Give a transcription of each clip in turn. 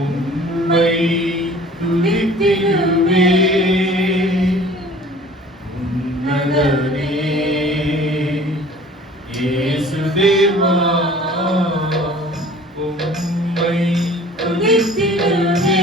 உம்மை துதித்திடுவே உன்னதரே இயேசு தேவா உம்மை துதித்திடுவே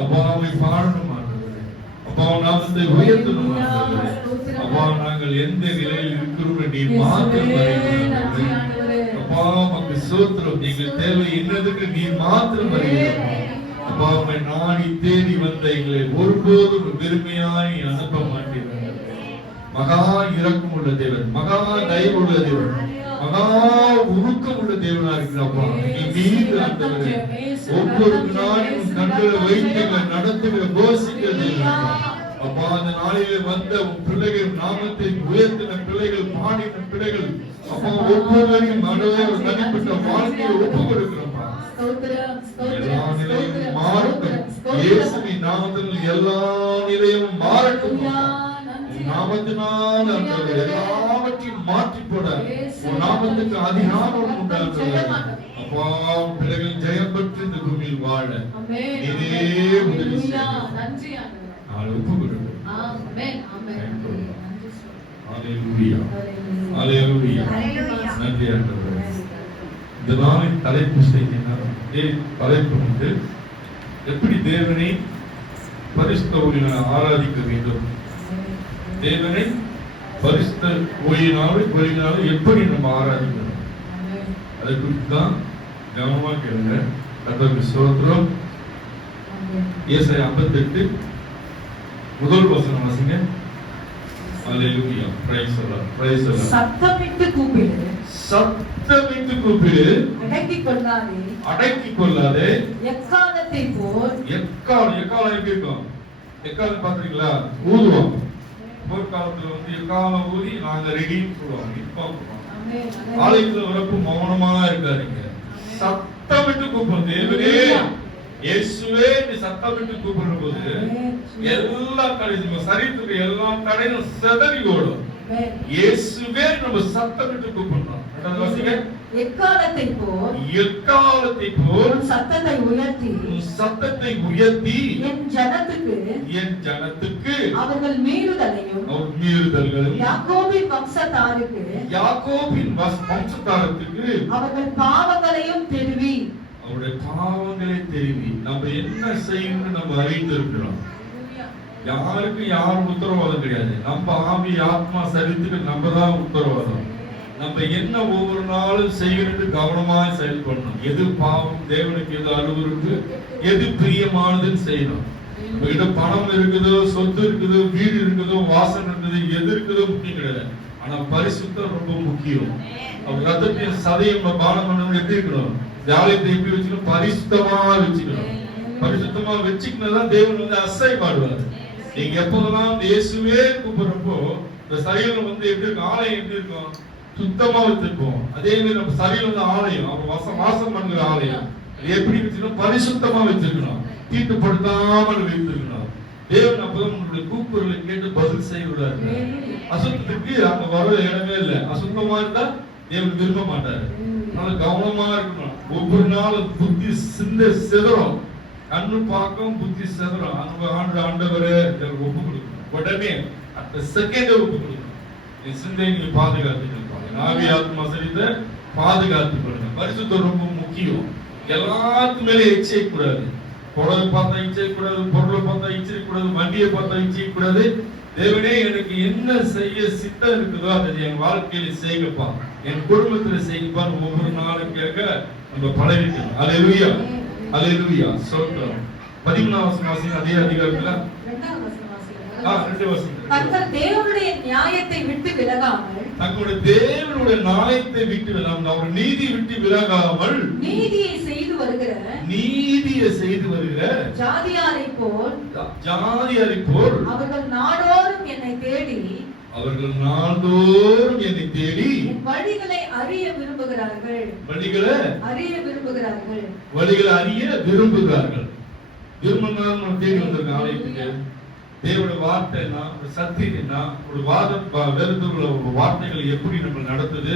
அப்பாவை பாடணும் ஆண்டவரே, அப்பாவை நாமத்தை உயர்த்தணும் ஆண்டவரே. அப்பா நாங்கள் எந்த நிலையில் இருக்கிறோம் நீர் மாத்திரம் அறிவீர். அப்பா உமக்கு ஸ்தோத்திரம். எங்கள் தேவை என்னதுக்கு நீர் மாத்திரம் அறிவீர். அப்பா உம்மை நாடி தேடி வந்த எங்களை ஒருபோதும் பெருமையாய் அனுப்ப மாட்டீர்கள். மகா இரக்கம் உள்ள தேவன், மகா தயவு உள்ள தேவன், மகா உருக்கம் உள்ள தேவனா இருக்கிறப்பா எங்கள் மீது ஆண்டவரே ஒவ்வொரு நாளும் கண்களை வைத்து நடத்துகிற போஷிக்கிறது. அப்பா அந்த நாளிலே வந்த உன் பிள்ளைகள் நாமத்தை உயர்த்தின பிள்ளைகள், பாடின பிள்ளைகள், அப்பா ஒவ்வொருவரையும் ஒரு தனிப்பட்ட வாழ்க்கையை ஒப்பு கொடுக்கிறோம்ப்பா. எல்லா நிலையும் மாறட்டும். இயேசுவின் நாமத்தில் எல்லா நிலையும் மாறட்டும். நாமத்தினால் எல்லாவற்றையும் மாற்றி போட உன் நாமத்துக்கு அதிகாரம் உண்டாகிறது. அப்பா பிள்ளைகள் ஜெயம் பெற்று இந்த பூமியில் வாழ இதே உதவி நாள் ஒப்பு கொடுங்க. ஹல்லேலூயா, ஹல்லேலூயா. நன்றி ஆண்டவரே. இந்த நாளின் தலைப்பு தலைப்பு வந்து எப்படி தேவனை பரிசுத்த ஒளியினால் ஆராதிக்க வேண்டும், தேவனை பரிசுத்த ஒளியினால எப்படி நம்ம ஆராதிக்கணும், அதை குறித்து தான் கவனமா கேளுங்க. கர்த்தருக்கு ஸ்தோத்திரம். ஏசாயா 58 முதல் வசனம் வாசிங்க. Hallelujah. Praise the lord, praise the lord. சத்தமிட்டு கூப்பிடு, சத்தமிட்டு கூப்பிடு, அடக்கிக் கொள்ளாதே, எக்காலத்தை போல். எக்காலம் எப்படி இருக்கும்? எக்காலம் பாத்தீங்களா? ஊதுவோம். போர்க்காலத்துல வந்து எக்காலம் ஊதி நாங்க ரெடின்னு சொல்லுவாங்க. இப்போ ஆலயத்துல வரப்பு மௌனமா இருக்காதீங்க, சத்தமிட்டு கூப்பிடும். தேவனே இயேசுவே நீ சத்தமிட்டு கூப்பிடும் போது எல்லா தடையும் சரீரத்துக்கு எல்லா தடையும் செதறி ஓடும். இயேசுவே நம்ம சத்தமிட்டு கூப்பிடணும். எக்காலத்தை போல், எக்காலத்தை போல் சத்தத்தை உயர்த்தி என் ஜனத்துக்கு அவர்கள் மீறுதலையும் யாக்கோபின் வம்சத்தாருக்கு அவர்கள் பாவங்களையும் தெரிவி. அவருடைய பாவங்களை தெரிவி. நம்ம என்ன செய்யணும்னு நம்ம அறிந்திருக்கிறோம். யாருக்கும் யாரும் உத்தரவாதம் கிடையாது. நம்ம ஆவி ஆத்மா சரித்துக்கு நம்ம தான் உத்தரவாதம். நம்ம என்ன ஒவ்வொரு நாளும் செய்கிறது கவனமாக செயல்படணும். எது பாவம், தேவனுக்கு எது அருவருப்பு, எது பிரியமானதுன்னு செய்யணும். நம்மகிட்ட பணம் இருக்குதோ, சொத்து இருக்குதோ, வீடு இருக்குதோ, வாசனை இருக்குது, எது இருக்குதோ முக்கியம் கிடையாது. ஆனா பரிசுத்தம் ரொம்ப முக்கியம். அவர் ரத்தத்தையும் சதையும் நம்ம பானம் பண்ணணும். எப்படி இருக்கணும்? இந்த ஆலயத்தை எப்படி வச்சுக்கணும்? பரிசுத்தமா வச்சுக்கணும். பரிசுத்தமா வச்சுக்கணும். தேவன் வந்து அசைவாடுவார். நீங்க எப்போதெல்லாம் இயேசுவே கூப்பிடுறப்போ இந்த சரீரம் வந்து எப்படி இருக்கும்? ஆலயம் எப்படி இருக்கும்? சுத்தமா வச்சிருப்போம். அதே மாதிரி நம்ம சரீரம் வந்து ஆலயம், அவர் வாசம் பண்ணுற ஆலயம். எப்படி வச்சுக்கணும்? பரிசுத்தமா வச்சிருக்கணும். தீட்டுப்படுத்தாமல் வைத்திருக்கணும். தேவன் அப்பதான் உங்களுடைய கூக்குரலை கேட்டு பதில் செய்ய விடாரு. அசுத்தத்துக்கு அங்க வர இடமே இல்லை. அசுத்தமா இருந்தா தேவன் விரும்ப மாட்டாரு. அதனால கவனமா இருக்கணும். ஒவ்வொரு நாளும் புத்தி சிந்த சிதறும். கண்ணு பார்க்கும், புத்தி சிதறும். ஆண்டவரே ஒப்பு கொடுக்கணும். உடனே அந்த செகண்ட் ஒப்பு கொடுக்கணும். என் சிந்தையை நீங்க பாதுகாத்துக்கணும். ஆவி ஆத்மா சரீரத்தை பாதுகாத்துக் கொள்ளுங்க. பரிசுத்தம் ரொம்ப முக்கியம். எல்லாத்து மேலே எச்சரிக்க கூடாது. புடவை பார்த்தா இச்சைக்க கூடாது, பொருளை பார்த்தா இச்சரிக்க கூடாது, வண்டியை பார்த்தா இச்சைக்க கூடாது. தேவனே எனக்கு என்ன செய்ய சித்தம் இருக்குதோ அதை என் வாழ்க்கையில செய்யப்பா, என் குடும்பத்துல செய்யப்பான்னு ஒவ்வொரு நாளும் கேட்க நம்ம பழகிக்கணும். அல்லேலூயா, அல்லேலூயா. சொல்றோம் 13ஆம் வசனம் அதே அதிகாரத்துல 2 வசனம். தங்கள் தேவனுடைய நியாயத்தை விட்டு விலகாமல், தங்களுடைய தேவனுடைய நியாயத்தை விட்டு விலகாமல், அவர் நீதி விட்டு விலகாமல், நீதியை செய்து வருகிற ஜாதியாரை போல் அவர்கள் நாடோறும் என்னை தேடி என் வழிகளை அறிய விரும்புகிறார்கள். விரும்பினாலும் தேடி வந்திருக்க ஆலயத்துக்கு தேவனுடைய வார்த்தை என்ன, ஒரு சத்தியம் என்ன, ஒரு வேதத்துல ஒரு வார்த்தைகள் எப்படி நம்ம நடத்துது,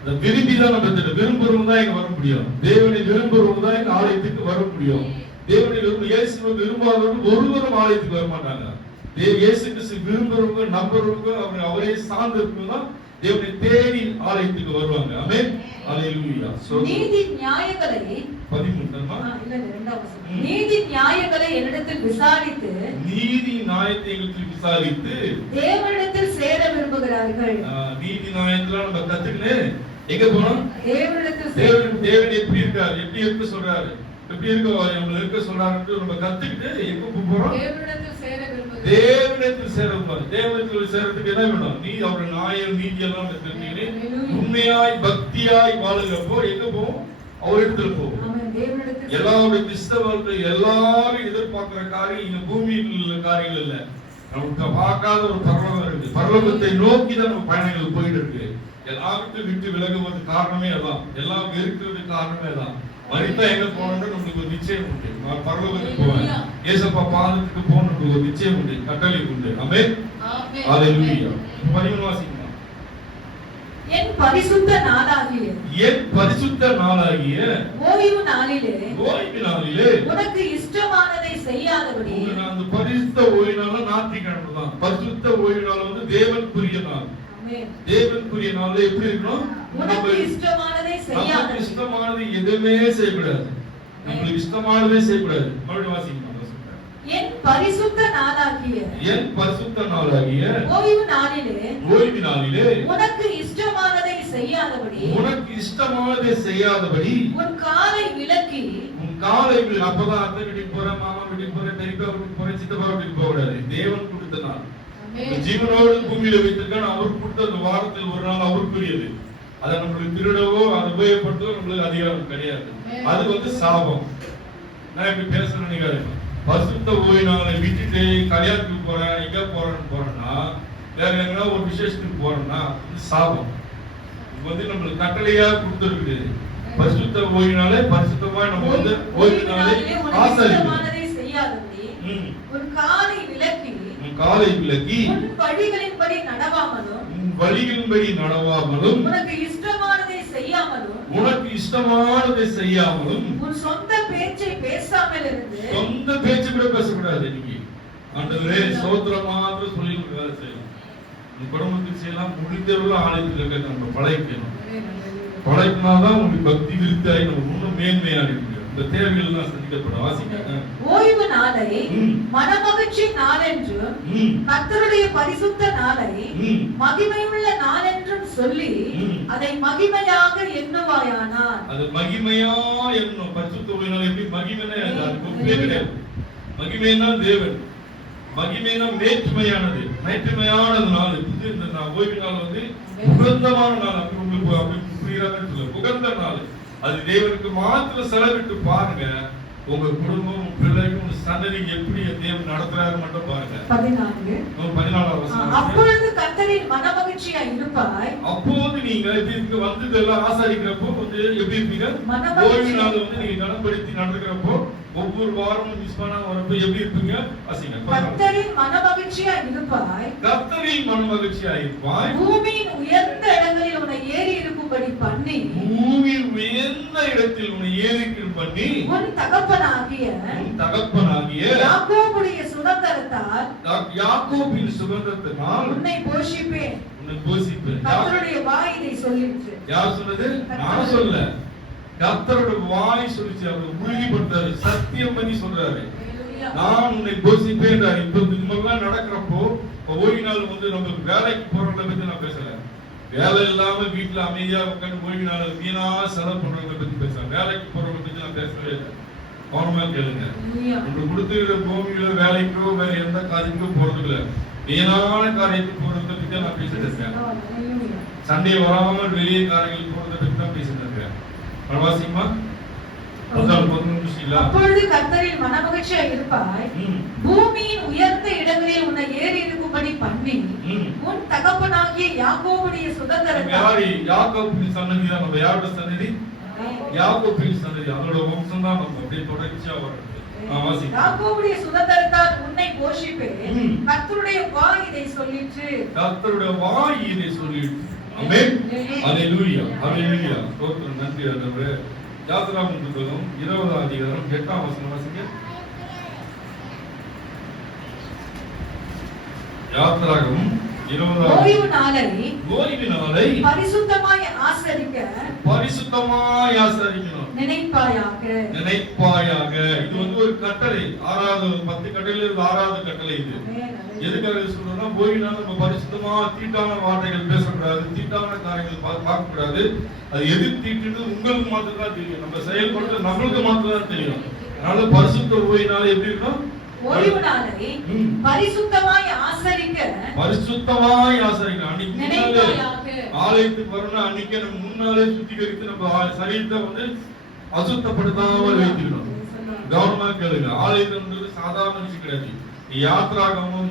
அதை விரும்பிதான் நம்ம விரும்புறவங்க தான் இங்க வர முடியும். தேவனை விரும்புறவங்க தான் இங்க ஆலயத்துக்கு வர முடியும். தேவனை இயேசுவை விரும்பாதவர்கள் ஒருவரும் ஆலயத்துக்கு வர மாட்டாங்க. இயேசு கிறிஸ்து விரும்புறவங்க, நம்புறவங்க, அவரே சார்ந்து இருக்கவங்க தான் தேவனை தேடி ஆலயத்துக்கு வருவாங்க. ஆமென், அல்லேலூயா. நீதி நியாயங்களை 13 நீதி நியாயங்களை என்னிடத்தில் விசாரித்து, நீதி நியாயத்தை விசாரித்து தேவனிடத்தில் சேர விரும்புகிறார்கள். நீதி நியாயத்துல நம்ம கத்துக்கிட்டு எங்க போனோம்? தேவனிடத்தில். தேவன் எப்படி இருக்காரு, எப்படி இருக்க சொல்றாரு, எப்படி இருக்க சொல்றாரு நம்ம கத்துக்கிட்டு எங்க போறோம்? தேவனிடத்தில் சேர விரும்புகிறார்கள். தேவனிடத்தில் சேர விரும்புகிறார்கள். தேவனிடத்தில் சேரத்துக்கு என்ன வேணும்? நீ அவருடைய நியாயம் நீதி எல்லாம் தெரிஞ்சுக்கிட்டு உண்மையாய் பக்தியாய் வாழுகிறப்போ எங்க போவோம்? அவரிடத்தில் போவோம். எல்லாருடைய கிறிஸ்தவர்கள் எல்லாரும் எதிர்பார்க்கிற காரியம் இந்த பூமியில் உள்ள காரியங்கள் இல்ல. நமக்கு பார்க்காத ஒரு பரலோகம் இருக்கு. பரலோகத்தை நோக்கி தான் நம்ம பயணங்கள் போயிட்டு இருக்கு. எல்லாருக்கும் விட்டு விலகுவது காரணமே அதான். எல்லாம் வெறுக்கிறது காரணமே தான். மரித்தா எங்க போனோம்னு நம்மளுக்கு ஒரு நிச்சயம் உண்டு. பரலோகத்துக்கு போவேன், ஏசப்பா பாதத்துக்கு போகணும்னு ஒரு நிச்சயம் உண்டு, கட்டளை உண்டு. ஆமென், அல்லேலூயா. 13 வாசிங்க. என் பரிசுத்த நாளாகிய ஓய்வு நாளிலே உனக்கு இஷ்டமானதை செய்யாதபடி. அந்த பரிசுத்த ஓய்வு நாள் ஞாயிற்றுக்கிழமை தான். பரிசுத்த ஓய்வு நாள் வந்து தேவனுக்குரிய நாள். தேவனுக்குரிய நாள் எப்படி இருக்கணும்? உனக்கு இஷ்டமானதை செய்யாதபடி. இஷ்டமானது எதுவுமே செய்யக்கூடாது. நம்மளுக்கு இஷ்டமானதே செய்யக்கூடாது. மறுபடியும் வாசிங்க. என் பரிசுத்த நாளாகிய ஓய்வு நாளிலே உனக்கு இஷ்டமானதை செய்யாதபடி உன் காலை விலக்கி. அப்பதான் அத்தை வீட்டுக்கு போறேன், மாமா வீட்டுக்கு போறேன், பெரியப்பா வீட்டுக்கு போறேன், சித்தப்பா வீட்டுக்கு போக கூடாது. தேவன் கொடுத்த நாள், ஜீவனோடு பூமியில வைத்திருக்கான். அவர் கொடுத்த அந்த வாரத்தில் ஒரு நாள் அவருக்குரியது. அதை நம்மளுக்கு திருடவோ அதை உபயோகப்படுத்தவோ நம்மளுக்கு அதிகாரம் கிடையாது. அது வந்து சாபம். நான் இப்படி பேச நினைக்காது. பரிசுத்த ஓய்வு நாளை விட்டுட்டு கல்யாணத்துக்கு போறேன், எங்க போறேன்னா வேற எங்கன்னா ஒரு விசேஷத்துக்கு போறேன்னா சாபம். இது வந்து நம்மளுக்கு கட்டளையா கொடுத்துருக்குது. பரிசுத்த ஓய்வு நாளே பரிசுத்தமா நம்ம வந்து ஓய்வு நாளை ஆசரிக்கணும். காலை விலக்கி உன் வழிகளின்படி நடவாமலும் உனக்கு இஷ்டமானதை செய்யாமலும் உன் சொந்த பேச்சை பேசாமல் இருந்து. சொந்த பேச்சு கூட பேசக்கூடாது. இன்னைக்கு ஆண்டவரே ஸ்தோத்திரம் மாத்திரம் சொல்லி வேலை செய்யலாம். குடும்பத்துக்கு செய்யலாம். முடிந்தவர்கள் ஆலயத்தில் இருக்க நம்ம பழகிக்கணும். பழகினாதான் உங்களுக்கு பக்தி விருத்தாய் நம்ம இன்னும் மேன்மையாக இருக்கு. இந்த தேவைகள் எல்லாம் சந்திக்கப்படும். வாசிக்க ஓய்வு நாளை மனமகிழ்ச்சி நாளென்றும் கர்த்தருடைய பரிசுத்த நாளை மகிமையுள்ள நாளென்றும் சொல்லி அதை மகிமையாக எண்ணுவாயானால். அது மகிமையா எண்ணும். பரிசுத்த ஓய்வு நாள் எப்படி மகிமைன்னா அது ஒப்பே கிடையாது. மகிமைனா தேவன், மகிமைனா மேற்றுமையானது. மேற்றுமையானது நாள். இந்த ஓய்வு நாள் வந்து உகந்தமான நாள். அப்படி உங்களுக்கு அப்படி புரியுறாங்கன்னு சொல்ல, உகந்த நாள். அது தேவனுக்கு மாத்திரம் செலவிட்டு பாருங்க. உங்க குடும்பம், பிள்ளைக்கும், சந்ததி எப்படி தேவன் நடத்துறாரு மட்டும் பாருங்க. 14வது வசனம். அப்பொழுது கர்த்தரின் மனமகிழ்ச்சியா இருப்பாய். அப்போது நீங்க எப்படி வந்ததெல்லாம் ஆசாரிக்கிறப்போ வந்து எப்படி இருப்பீங்க? ஓய்வு நாள் வந்து நீங்க கனப்படுத்தி நடந்துக்கிறப்போ ஒவ்வொரு வாரமும் மிஸ் பண்ணா வரப்போ எப்படி இருப்பீங்க? அசிங்க. கர்த்தரின் மனமகிழ்ச்சியா இருப்பாய். கர்த்தரின் மனமகிழ்ச்சியா இருப்பாய். பூமியின் உயர்ந்த இடங்களில் உன்னை ஏறி இருக்கும்படி பண்ணி, பூமியின் உயர்ந்த இடத்தில் உன்னை ஏறிக்கு பண்ணி, உன் தகப்பனாகிய யாக்கோபுடைய சுதந்திரத்தால், யாக்கோபின் சுதந்திரத்தினால் உன்னை போஷிப்பேன். போஷிப்பேன். கர்த்தருடைய வாய் இதை சொல்லிற்று. யார் சொன்னது? நான் சொல்ல, கர்த்தருடைய வாய் சொல்லிச்சு. அவர் உறுதிப்படுத்தாரு, சத்தியம் பண்ணி சொல்றாரு, நான் உன்னை போஷிப்பேன். இப்ப இதெல்லாம் நடக்கிறப்போ ஓய்வு நாள் வந்து நமக்கு வேலைக்கு போறவங்களை பத்தி நான் பேசல. வேலை இல்லாம வீட்டுல அமைதியா உட்காந்து ஓய்வு நாள் வீணா செலவு பண்றவங்களை பத்தி பேசுறேன். வேலைக்கு போறவங்களை பத்தி நான் பேசவே இல்லை. கவனமா கேளுங்க. உங்களுக்கு கொடுத்துக்கிற பூமியில வேலைக்கோ வேற எந்த காரியங்களும் போறது இல்லை. வீணான காரியத்துக்கு போறதை பத்தி நான் பேசிட்டு இருக்கேன். சண்டே வராமல் வெளியே காரியங்கள் போறதை பத்தி தான் பேசிட்டு இருக்கேன். பிரவாசிமா அப்பொழுது கர்த்தரின் மனமகிழ்ச்சியா இருப்பாய். பூமியின் உயர்ந்த இடங்களில் உன்னை ஏறி இருக்கும்படி பண்ணி, உன் தகப்பனாகிய யாக்கோபுடைய சுதந்திரத்தால். யாக்கோபின் சன்னதி தான் நம்ம யாரோட சன்னதி? யாக்கோபின் சன்னதி. அதோட வம்சம் தான் நம்ம அப்படியே தொடர்ச்சியா வருது. யாக்கோபுடைய சுதந்திரத்தால் உன்னை போஷிப்பேன். கர்த்தருடைய வாய் இதை சொல்லிற்று. கர்த்தருடைய வாய் இதை சொல்லிற்று. ஆமென். ஹalleluya. ஹalleluya. ஸ்தோத்திரம். நன்றி ஆண்டவரே. யாத்திராகமம் புத்தகம் 20ஆம் அதிகாரம் 8ஆம் வசனம் வாசிங்க. யாத்திராகமம் 20ஆம். ஓய்வு நாளை பரிசுத்தமாய் ஆசரிக்கணும். நினைப்பாயாக. இது வந்து ஒரு கட்டளை. 6வது 10 கட்டளையில இருந்து 6வது கட்டளை இது. எதுக்காக சொல்றோம்னா, ஓய்வு நாள் நம்ம பரிசுத்தமா தீட்டான வார்த்தைகள் பேசக்கூடாது, தீட்டான காரியங்கள் பார்க்க கூடாது. அது எது தீட்டுன்னு உங்களுக்கு மாத்திரம் தான் தெரியும். நம்ம செயல்படுறது நம்மளுக்கு மாத்திரம் தான் தெரியும். அதனால பரிசுத்த ஓய்வு நாள் எப்படி இருக்கணும்? ஓய்வு நாளை பரிசுத்தமாய் ஆசரிக்கணும். அன்னைக்கு ஆலயத்துக்கு வரணும். அன்னைக்கு நம்ம முன்னாலே சுத்திகரித்து நம்ம சரீரத்தை வந்து அசுத்தப்படுத்தாமல் வைத்துக்கணும். கவனமா கேளுங்க. ஆலயத்துல சாதாரண விஷயம் கிடையாது. யாத்திராகமும்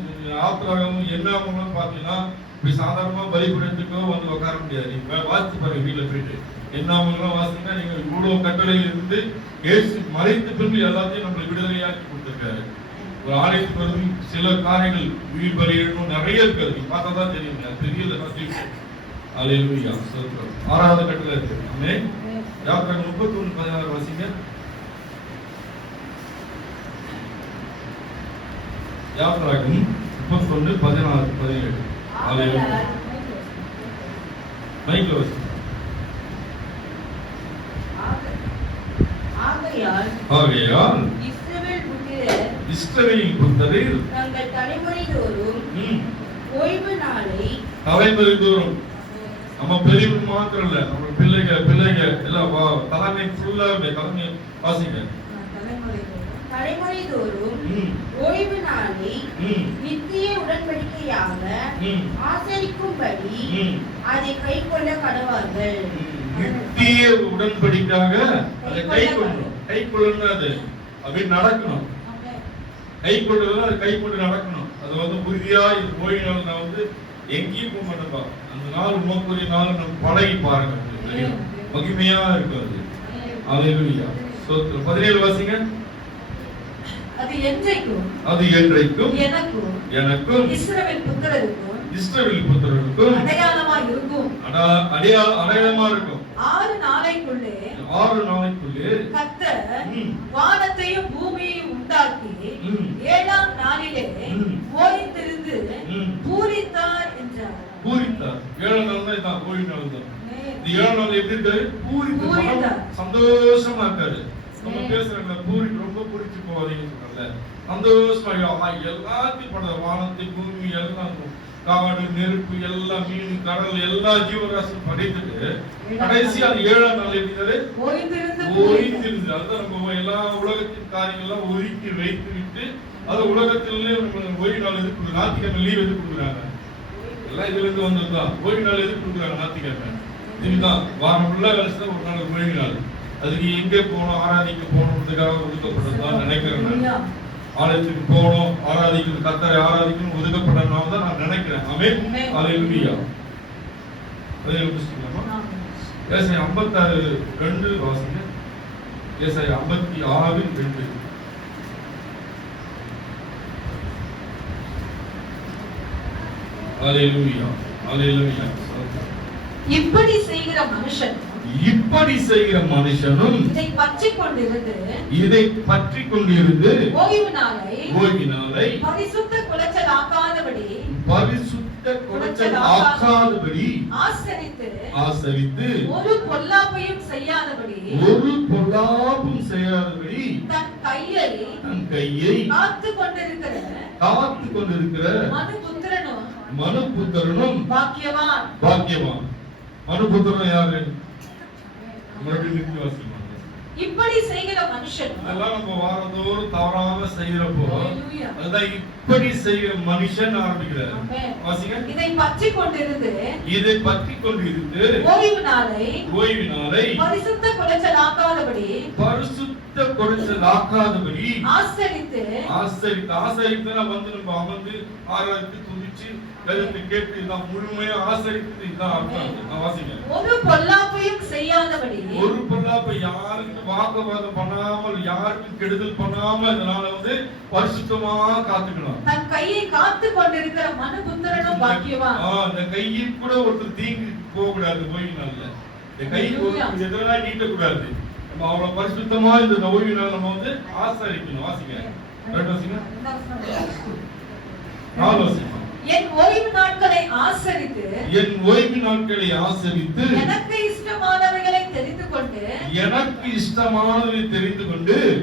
என்ன பாத்தீங்கன்னா, இப்படி சாதாரணமா பலிபீடத்துக்கோ வந்து உட்கார முடியாது. நீங்க வாசிச்சு பாருங்க வீட்டுல போயிட்டு. என்ன வாசிங்கன்னா, நீங்க இவ்வளவு கட்டளையில இருந்து ஏசு மறைத்த பின்பு எல்லாத்தையும் நம்மளுக்கு விடுதலையாக்கி கொடுத்திருக்காரு. ஒரு ஆலயத்துக்கு வந்து சில காரியங்கள் உயிர் பலியிடணும் நிறைய இருக்காது. நீங்க பார்த்தா தான் தெரியுங்க. தெரியல. ஹalleluya. 6வது கட்டளை இருக்கு. ஆமென். யாத்திராகமம் 31:16 வாசிங்க. யாத்திராகமம் 31:16-17. ஹalleluya. மைக்ல வாசிங்க. ஆகையால் இஸ்ரவேல் புத்திரர் தங்கள் தலைமுறை தோறும் ஓய்வு நாளை நம்ம பெரியவங்க மாத்திரம் இல்ல, நம்ம பிள்ளைங்க எல்லாம் தலைமை ஃபுல்லா தலைமை வாசிங்க. தலைமுறை தோறும் ஓய்வு நாளை நித்திய உடன்படிக்கையாக ஆசரிக்கும்படி அதை கைக்கொள்ள கடவார்கள். நித்திய உடன்படிக்கையாக அதை கைக்கொள்ளணும். அது அப்படி நடக்கணும். கைக்கொள்ளுதல் அது கைக்கொண்டு நடக்கணும். அது வந்து உறுதியா இது ஓய்வு நாள் நான் வந்து எங்கேயும் போக மாட்டேன்பா. அந்த நாள் உமக்குரிய நாள் நம்ம பழகி பாருங்க. மகிமையா இருக்காது. ஹalleluya. 17 வாசிங்க. அது என்றைக்கும் எனக்கும் இஸ்ரவேல் புத்திரருக்கும் அடையாளமா இருக்கும். 6 நாளைக்குள்ளே கர்த்தர் வானத்தையும் பூமியையும் உண்டாக்கி 7ஆம் நாளிலே ஓய்ந்திருந்து பூரித்தார் என்றார். 7ஆம் நாள் தான் ஓய்வு நாள் தான். இந்த 7ஆம் நாள் எப்படி இருக்காரு? பூரித்தார். சந்தோஷமா இருக்காரு. நம்ம பேசுறாங்க ரொம்ப பூரிச்சு போவாதீங்கன்னு சொல்றல. சந்தோஷமா எல்லாத்தையும் பண்ற வானத்தை பூமி எல்லாம் காடு நெருப்பு எல்லாம் மீன் கடல் எல்லா ஜீவராசியும் படைத்துட்டு கடைசி அது 7ஆம் நாள் எப்படி ஓய்ந்திருந்து. அதுதான் நம்ம எல்லா உலகத்தின் காரியங்கள்லாம் ஒதுக்கி வைத்து விட்டு அது உலகத்திலே ஓய்வு நாள் எது கொடுக்குறாங்க? ஞாயிற்றுக்கிழமை லீவ் எது கொடுக்குறாங்க? எல்லாம் இதுல இருந்து வந்ததுதான். ஓய்வு நாள் எதுக்கு கொடுக்குறாங்க? ஞாயிற்றுக்கிழமை இதுதான். வாரம் ஃபுல்லா கழிச்சுதான் ஒரு நாள் ஓய்வு நாள். அதுக்கு எங்கே போகணும், ஆராதிக்க போகணுன்றதுக்காக ஒதுக்கப்பட்டதுதான் நினைக்கிறேன். நான் ஆலயத்துக்கு போகணும், ஆராதிக்கணும், கர்த்தரை ஆராதிக்கணும் ஒதுக்கப்பட்டதுனால தான் நான் நினைக்கிறேன். ஆமென். அல்லேலூயா. அதே புஸ்தகமா ஏசாயா 56:2 வாசிங்க. ஏசாயா 56:2. அல்லேலூயா. அல்லேலூயா. இப்படி செய்கிற மனுஷனும் இதை பற்றிக் கொண்டிருந்து ஓய்வு நாளை பரிசுத்த குலைச்சலாக்காதபடி ஆசரித்து ஒரு பொல்லாப்பையும் செய்யாதபடி தன் கையை காத்துக் கொண்டிருக்கிற மனுபுத்திரனும் பாக்கியவான். மனுபுத்திரன் யாரு? இப்படி செய்கிற மனுஷன் அதெல்லாம் நம்ம வாரந்தோறும் தவறாம செய்யறப்போ அதுதான் இப்படி செய்கிற மனுஷன் ஆரம்பிக்கிறார். வாசிங்க. இதை பற்றிக் கொண்டிருந்து ஓய்வு நாளை பரிசுத்த குலைச்சலாக்காதபடி ஆசரித்து வந்து நம்ம அமர்ந்து ஆராய்ச்சி துதிச்சு வேதத்தை கேட்டு இதான் முழுமையா ஆசரித்து இதான் அர்த்தம். வாசிங்க. ஒரு பொல்லாப்பையும் செய்யாதபடி யாருக்கும் வாக்குவாதம் பண்ணாமல் யாருக்கும் கெடுதல் பண்ணாமல் இதனால வந்து பரிசுத்தமா காத்துக்கணும். தன் கையை காத்துக் கொண்டிருக்கிற மனுபுத்திரனும் பாக்கியவான். அந்த கையில் கூட ஒருத்தர் தீங்கு போக கூடாது. ஓய்வு நாள்ல இந்த கை எதிராக நீட்ட கூடாது. நம்ம அவ்வளவு பரிசுத்தமா இந்த ஓய்வு நாள் நம்ம வந்து ஆசரிக்கணும். வாசிங்க. வாசிங்க. 4 வாசிங்க. என் ஓய்வு நாட்களை ஆசரித்து எனக்கு இஷ்டமானவைகளை தெரிந்து கொண்டு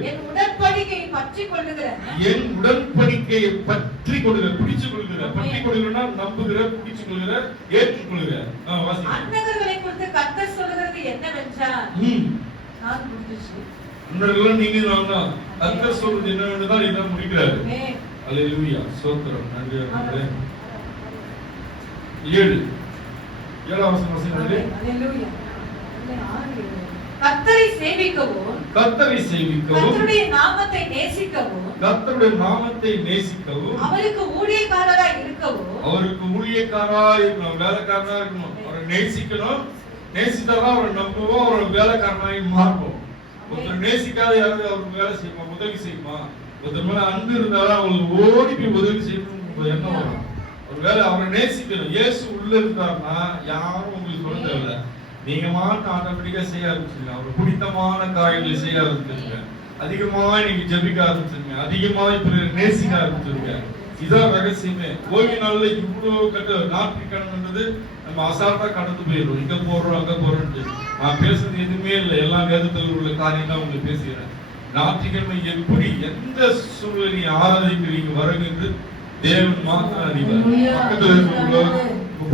என் உடன்படிக்கையை பற்றிக் கொள்ளுகிற பிடிச்சு கொள்ளுகிற நம்புகிற பிடிச்சு கொள்ளுகிற ஏற்றுக்கொள்ளுகிற அன்னகர்களை குறித்து கர்த்தர் சொல்லுகிறது என்னவென்றால் அன்னர்கள் நீங்க தான் கர்த்தர் சொல்றது என்னவென்றால் இதான் முடிக்கிறாரு. அல்லேலூயா. ஸ்தோத்திரம். நன்றி ஆண்டவரே. 7 வசனம். அல்லேலூயா. கர்த்தரை சேவிக்கவும் கர்த்தருடைய நாமத்தை நேசிக்கவும் அவருக்கு ஊழியக்காரராய் இருக்கணும். வேலைக்காரனா இருக்கணும். அவரை நேசிக்கணும். நேசித்தாதான் அவரை நம்புவோம். அவரை வேலைக்காரனாய் மாறுவோம். ஒருத்தர் நேசிக்காத யாராவது அவருக்கு வேலை செய்யுமா, உதவி செய்யுமா? ஒருத்தர் மேல அன்பு இருந்தாலும் அவங்களுக்கு ஓடி போய் உதவி செய்யணும் எண்ணம் வரும். ஒரு வேலை அவரை நேசிக்கணும். இயேசு உள்ள இருந்தாருன்னா யாரும் உங்களுக்கு சொல்ல தேவையில்லை. நீங்க மாட்டு ஆட்டோமேட்டிக்கா செய்ய ஆரம்பிச்சிருங்க. அவர் பிடித்தமான காரியங்களை செய்ய ஆரம்பிச்சிருங்க. அதிகமாக நீங்க ஜெபிக்க ஆரம்பிச்சிருங்க. அதிகமாக பிறர் நேசிக்க ஆரம்பிச்சிருங்க. இதான் ரகசியமே. ஓய்வு நாள்ல இவ்வளவு நாட்டுக்கணுன்றது நம்ம அசால்ட்டா கடந்து போயிடும். இங்க போறோம் அங்க போறோம்ட்டு நான் பேசுறது எதுவுமே இல்லை. எல்லா வேதத்தில் உள்ள காரியம் தான் உங்களுக்கு பேசுகிறேன். ஞாயிற்றுக்கிழமை எப்படி எந்த சூழ்நிலை ஆராதிக்கிறீங்க வருகிறது தேவன் மாத்திரம் அறிவார்.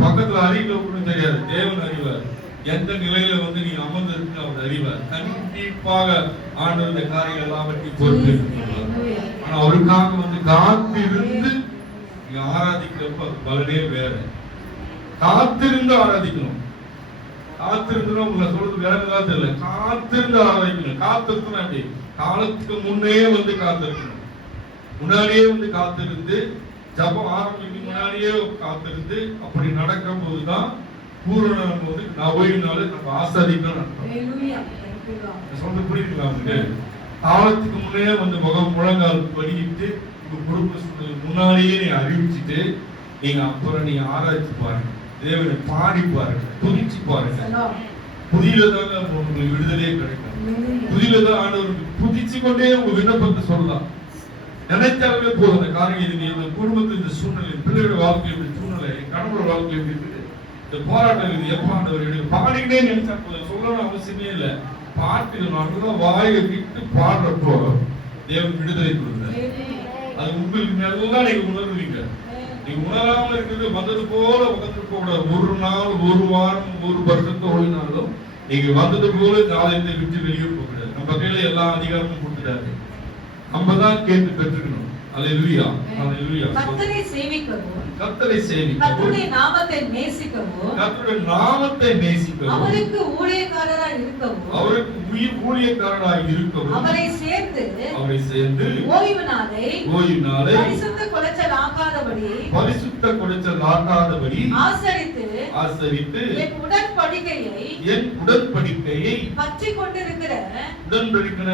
பக்கத்துல அறிவுல தெரியாது. தேவன் அறிவார். எந்த நிலையில வந்து நீங்க அமர்ந்திருக்கு அவர் அறிவார். கண்டிப்பாக ஆண்டவர் இந்த காரியங்கள் எல்லாவற்றையும் பொறுத்து. ஆனா அவருக்காக வந்து காத்திருந்து நீங்க ஆராதிக்கிறப்ப பலனே வேற. காத்திருந்து ஆராதிக்கணும். காத்திருந்தா உங்களை சொல்றது வேற ஏதாவது தெரியல. காத்திருந்து ஆராதிக்கணும். காத்திருக்கணும். அப்படி காலத்துக்கு முன்னே வந்து காத்திருக்கணும். முன்னாடியே வந்து காத்திருந்து ஜபம் ஆரம்பிக்கும் முன்னாடியே காத்திருந்து அப்படி நடக்கும் போதுதான் பூரணம் போது நான் ஓய்வுனால நம்ம ஆசாதிக்கணும். சொல்றது புரியுதுங்களா உங்களுக்கு? காலத்துக்கு முன்னே வந்து முழங்கால் படிக்கிட்டு உங்க குடும்ப சூழ்நிலை முன்னாடியே நீங்க அறிவிச்சுட்டு நீங்க அப்புறம் நீங்க ஆராய்ச்சி பாருங்க. தேவனை பாடி பாருங்க. துதிச்சு பாருங்க. புதியதாங்க உங்களுக்கு விடுதலையே கிடைக்கும். புதியதான் ஆண்டவருக்கு புதிச்சு கொண்டே உங்க விண்ணப்பத்தை சொல்லலாம். நினைச்சாலுமே போதும். அந்த காரியம் இந்த குடும்பத்தில் இந்த சூழ்நிலை, பிள்ளையோட வாழ்க்கை சூழ்நிலை, கணவரோட வாழ்க்கை எப்படி இருக்குது, இந்த போராட்டம் இருக்குது, எப்ப ஆண்டவர் எடுக்க பாடிக்கிட்டே நினைச்சா போதும். சொல்லணும் அவசியமே இல்லை. பாட்டுகள் நல்லா வாயை விட்டு பாடுறப்போ தேவன் விடுதலை கொடுக்குறார். அது உங்களுக்கு நல்லா நீங்க உணர்வீங்க. நீங்க உணராம இருக்கிறது வந்தது போல பக்கத்துக்கு போகக்கூடாது. ஒரு நாள், ஒரு வாரம், ஒரு வருஷத்தை ஓடினாலும் நீங்க வந்தது போல காலையத்தை விட்டு வெளியே போகக்கூடாது. நம்ம கையில எல்லா அதிகாரமும் கொடுத்துட்டாரு. நம்ம தான் கேட்டு பெற்றுக்கணும். அல்லேலூயா அல்லேலூயா. கர்த்தரை சேவிக்கவும் கர்த்தரை சேவிக்கவும், கர்த்தருடைய நாமத்தை நேசிக்கவும், கர்த்தருடைய நாமத்தை நேசிக்கவும், அவருக்கு ஊழியக்காரராய் இருக்கவும், அவருக்கு ஊழியக்காரராய் இருக்கவும், அவரை சேர்ந்து ஓய்வு நாளை பரிசுத்த குலைச்சல் ஆக்காதபடி ஆசரித்து என் உடன்படிக்கையை பற்றிக் கொண்டிருக்கிற உடன்படிக்கை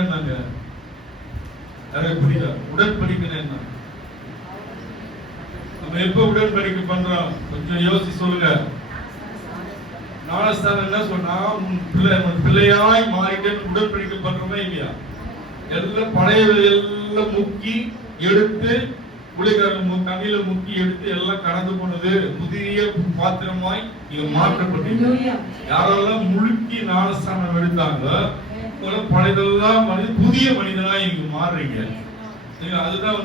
நம்ம எப்ப உடன்படிக்கை பண்றோம் கொஞ்சம் யோசி சொல்லுங்க. ஞானஸ்தானம் என்ன சொன்னா, உன் பிள்ளையாய் மாறிட்டேன்னு உடன்படிக்கை பண்றோமா இல்லையா? எல்லாம் பழைய எல்லாம் முக்கி எடுத்து புள்ளிக்காரன் கண்ணில முக்கி எடுத்து எல்லாம் கடந்து போனது புதிய பாத்திரமாய் நீங்க மாற்றப்பட்டீங்க. யாரெல்லாம் முழுக்கி ஞானஸ்தானம் எடுத்தாங்க பழையதெல்லாம் புதிய மனிதனாய் நீங்க மாறுறீங்க. அதுதான்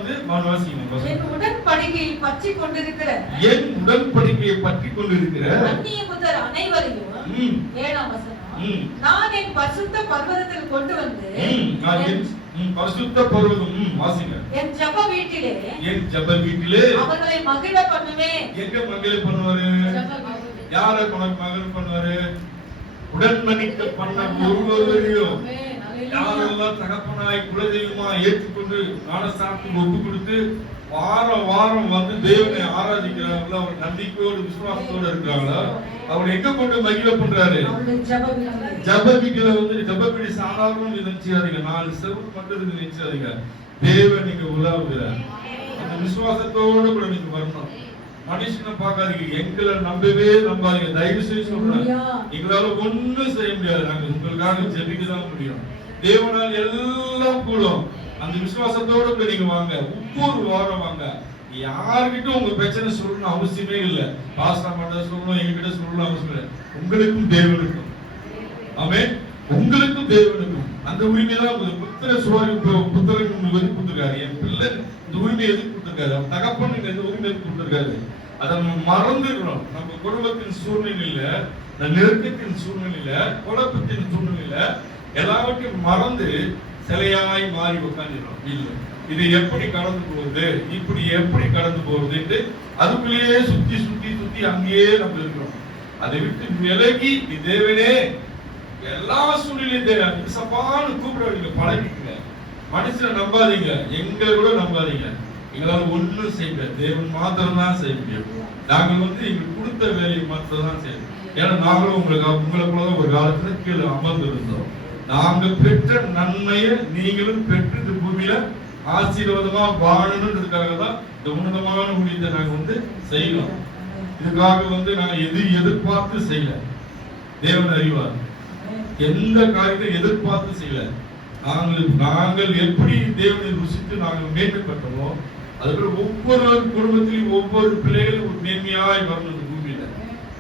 என் உடன்படிக்கையை பற்றி கொண்டிருக்கிற அந்நிய புத்தர் அனைவரையும் 7ஆம் வசனம், நான் என் பரிசுத்த பர்வதத்தில் கொண்டு வந்து பரிசுத்த பர்வதம் வாசிங்க, என் ஜெப வீட்டிலே அவர்களை மகிழ பண்ணுவேன். எங்க மகிழ பண்ணுவாரு? யார மகிழ பண்ணுவாரு? உடன்படிக்கை பண்ண ஒருவரையும் யாரெல்லாம் தகப்பனாய் குலதெய்வமா ஏற்றுக்கொண்டு ஞானஸ்தானத்துக்கு ஒப்பு கொடுத்து வாரம் வாரம் வந்து தேவனை ஆராதிக்கிறாங்களோ, அவர் நம்பிக்கையோடு விசுவாசத்தோடு இருக்கிறாங்களோ, அவர் எங்க கொண்டு மகிழ பண்றாரு? ஜப வீட்டுல ஜப வீடு சாதாரண நினைச்சாதீங்க, 4 செவரு மட்டும் நினைச்சாதீங்க. தேவன் நீங்க உலாவுகிறார். அந்த விசுவாசத்தோடு கூட நீங்க வரணும். மனுஷனை பார்க்காதீங்க, எங்களை நம்பவே நம்பாதீங்க. தயவு செய்து சொல்றேன், எங்களால ஒண்ணும் செய்ய முடியாது. நாங்க உங்களுக்காக ஜெபிக்க தான் முடியும். தேவனால் எல்லாம் கூடும். அந்த விசுவாசத்தோட கூட நீங்க வாங்க. ஒவ்வொரு வாரம் வாங்க. யார்கிட்ட உங்க பிரச்சனை சொல்லணும் அவசியமே இல்லை. பாஸ்டர் மட்டும் சொல்லணும், எங்ககிட்ட சொல்லணும் அவசியம் இல்லை. உங்களுக்கும் தேவனுக்கும், ஆமென், உங்களுக்கும் தேவனுக்கும் அந்த உரிமை தான். புத்திர சுவாரி புத்தருக்கு உங்களுக்கு எது கொடுத்துருக்காரு? என் பிள்ளை இந்த உரிமை எதுக்கு கொடுத்துருக்காரு? தகப்பன் இந்த உரிமை எதுக்கு கொடுத்துருக்காரு? அதை மறந்துடுறோம். நம்ம குடும்பத்தின் சூழ்நிலையில, நெருக்கத்தின் சூழ்நிலையில, குழப்பத்தின் சூழ்நிலையில எல்லாவற்றையும் மறந்து சிலையாய் மாறி உட்காந்துடுறோம். இல்லை, இது எப்படி கடந்து போகுது, இப்படி எப்படி கடந்து போகுது, அதுக்குள்ளேயே சுத்தி சுத்தி சுத்தி அங்கேயே நம்ம இருக்கிறோம். அதை விட்டு விலகி தேவனே எல்லா சூழ்நிலையும் சப்பான்னு கூப்பிட பழகிக்குங்க. மனுஷனை நம்பாதீங்க, எங்களை கூட நம்பாதீங்க. எங்களால ஒண்ணும் செய்ய, தேவன் மாத்திரம் தான் செய்ய முடியும். நாங்கள் எங்களுக்கு கொடுத்த வேலையை மாத்திரம் தான் செய்யணும். ஏன்னா நாங்களும் உங்களை போலதான் ஒரு காலத்துல கீழே அமர்ந்து இருந்தோம். நாங்க பெற்ற நன்மையை நீங்களும் பெற்று இந்த பூமியில ஆசீர்வாதமா வாழணுன்றதுக்காக தான் இந்த உன்னதமான ஊழியத்தை நாங்க செய்யணும். இதுக்காக நாங்க எதிர்பார்த்து செய்யல. தேவன் அறிவார், எந்த காரியத்தை எதிர்பார்த்து செய்யல. நாங்கள் எப்படி தேவனை ருசித்து நாங்கள் மேன்மைப்பட்டோமோ, அதுபோல ஒவ்வொரு குடும்பத்திலும் ஒவ்வொரு பிள்ளைகளும் ஒரு மேன்மையாய் வரணும். இந்த பூமியில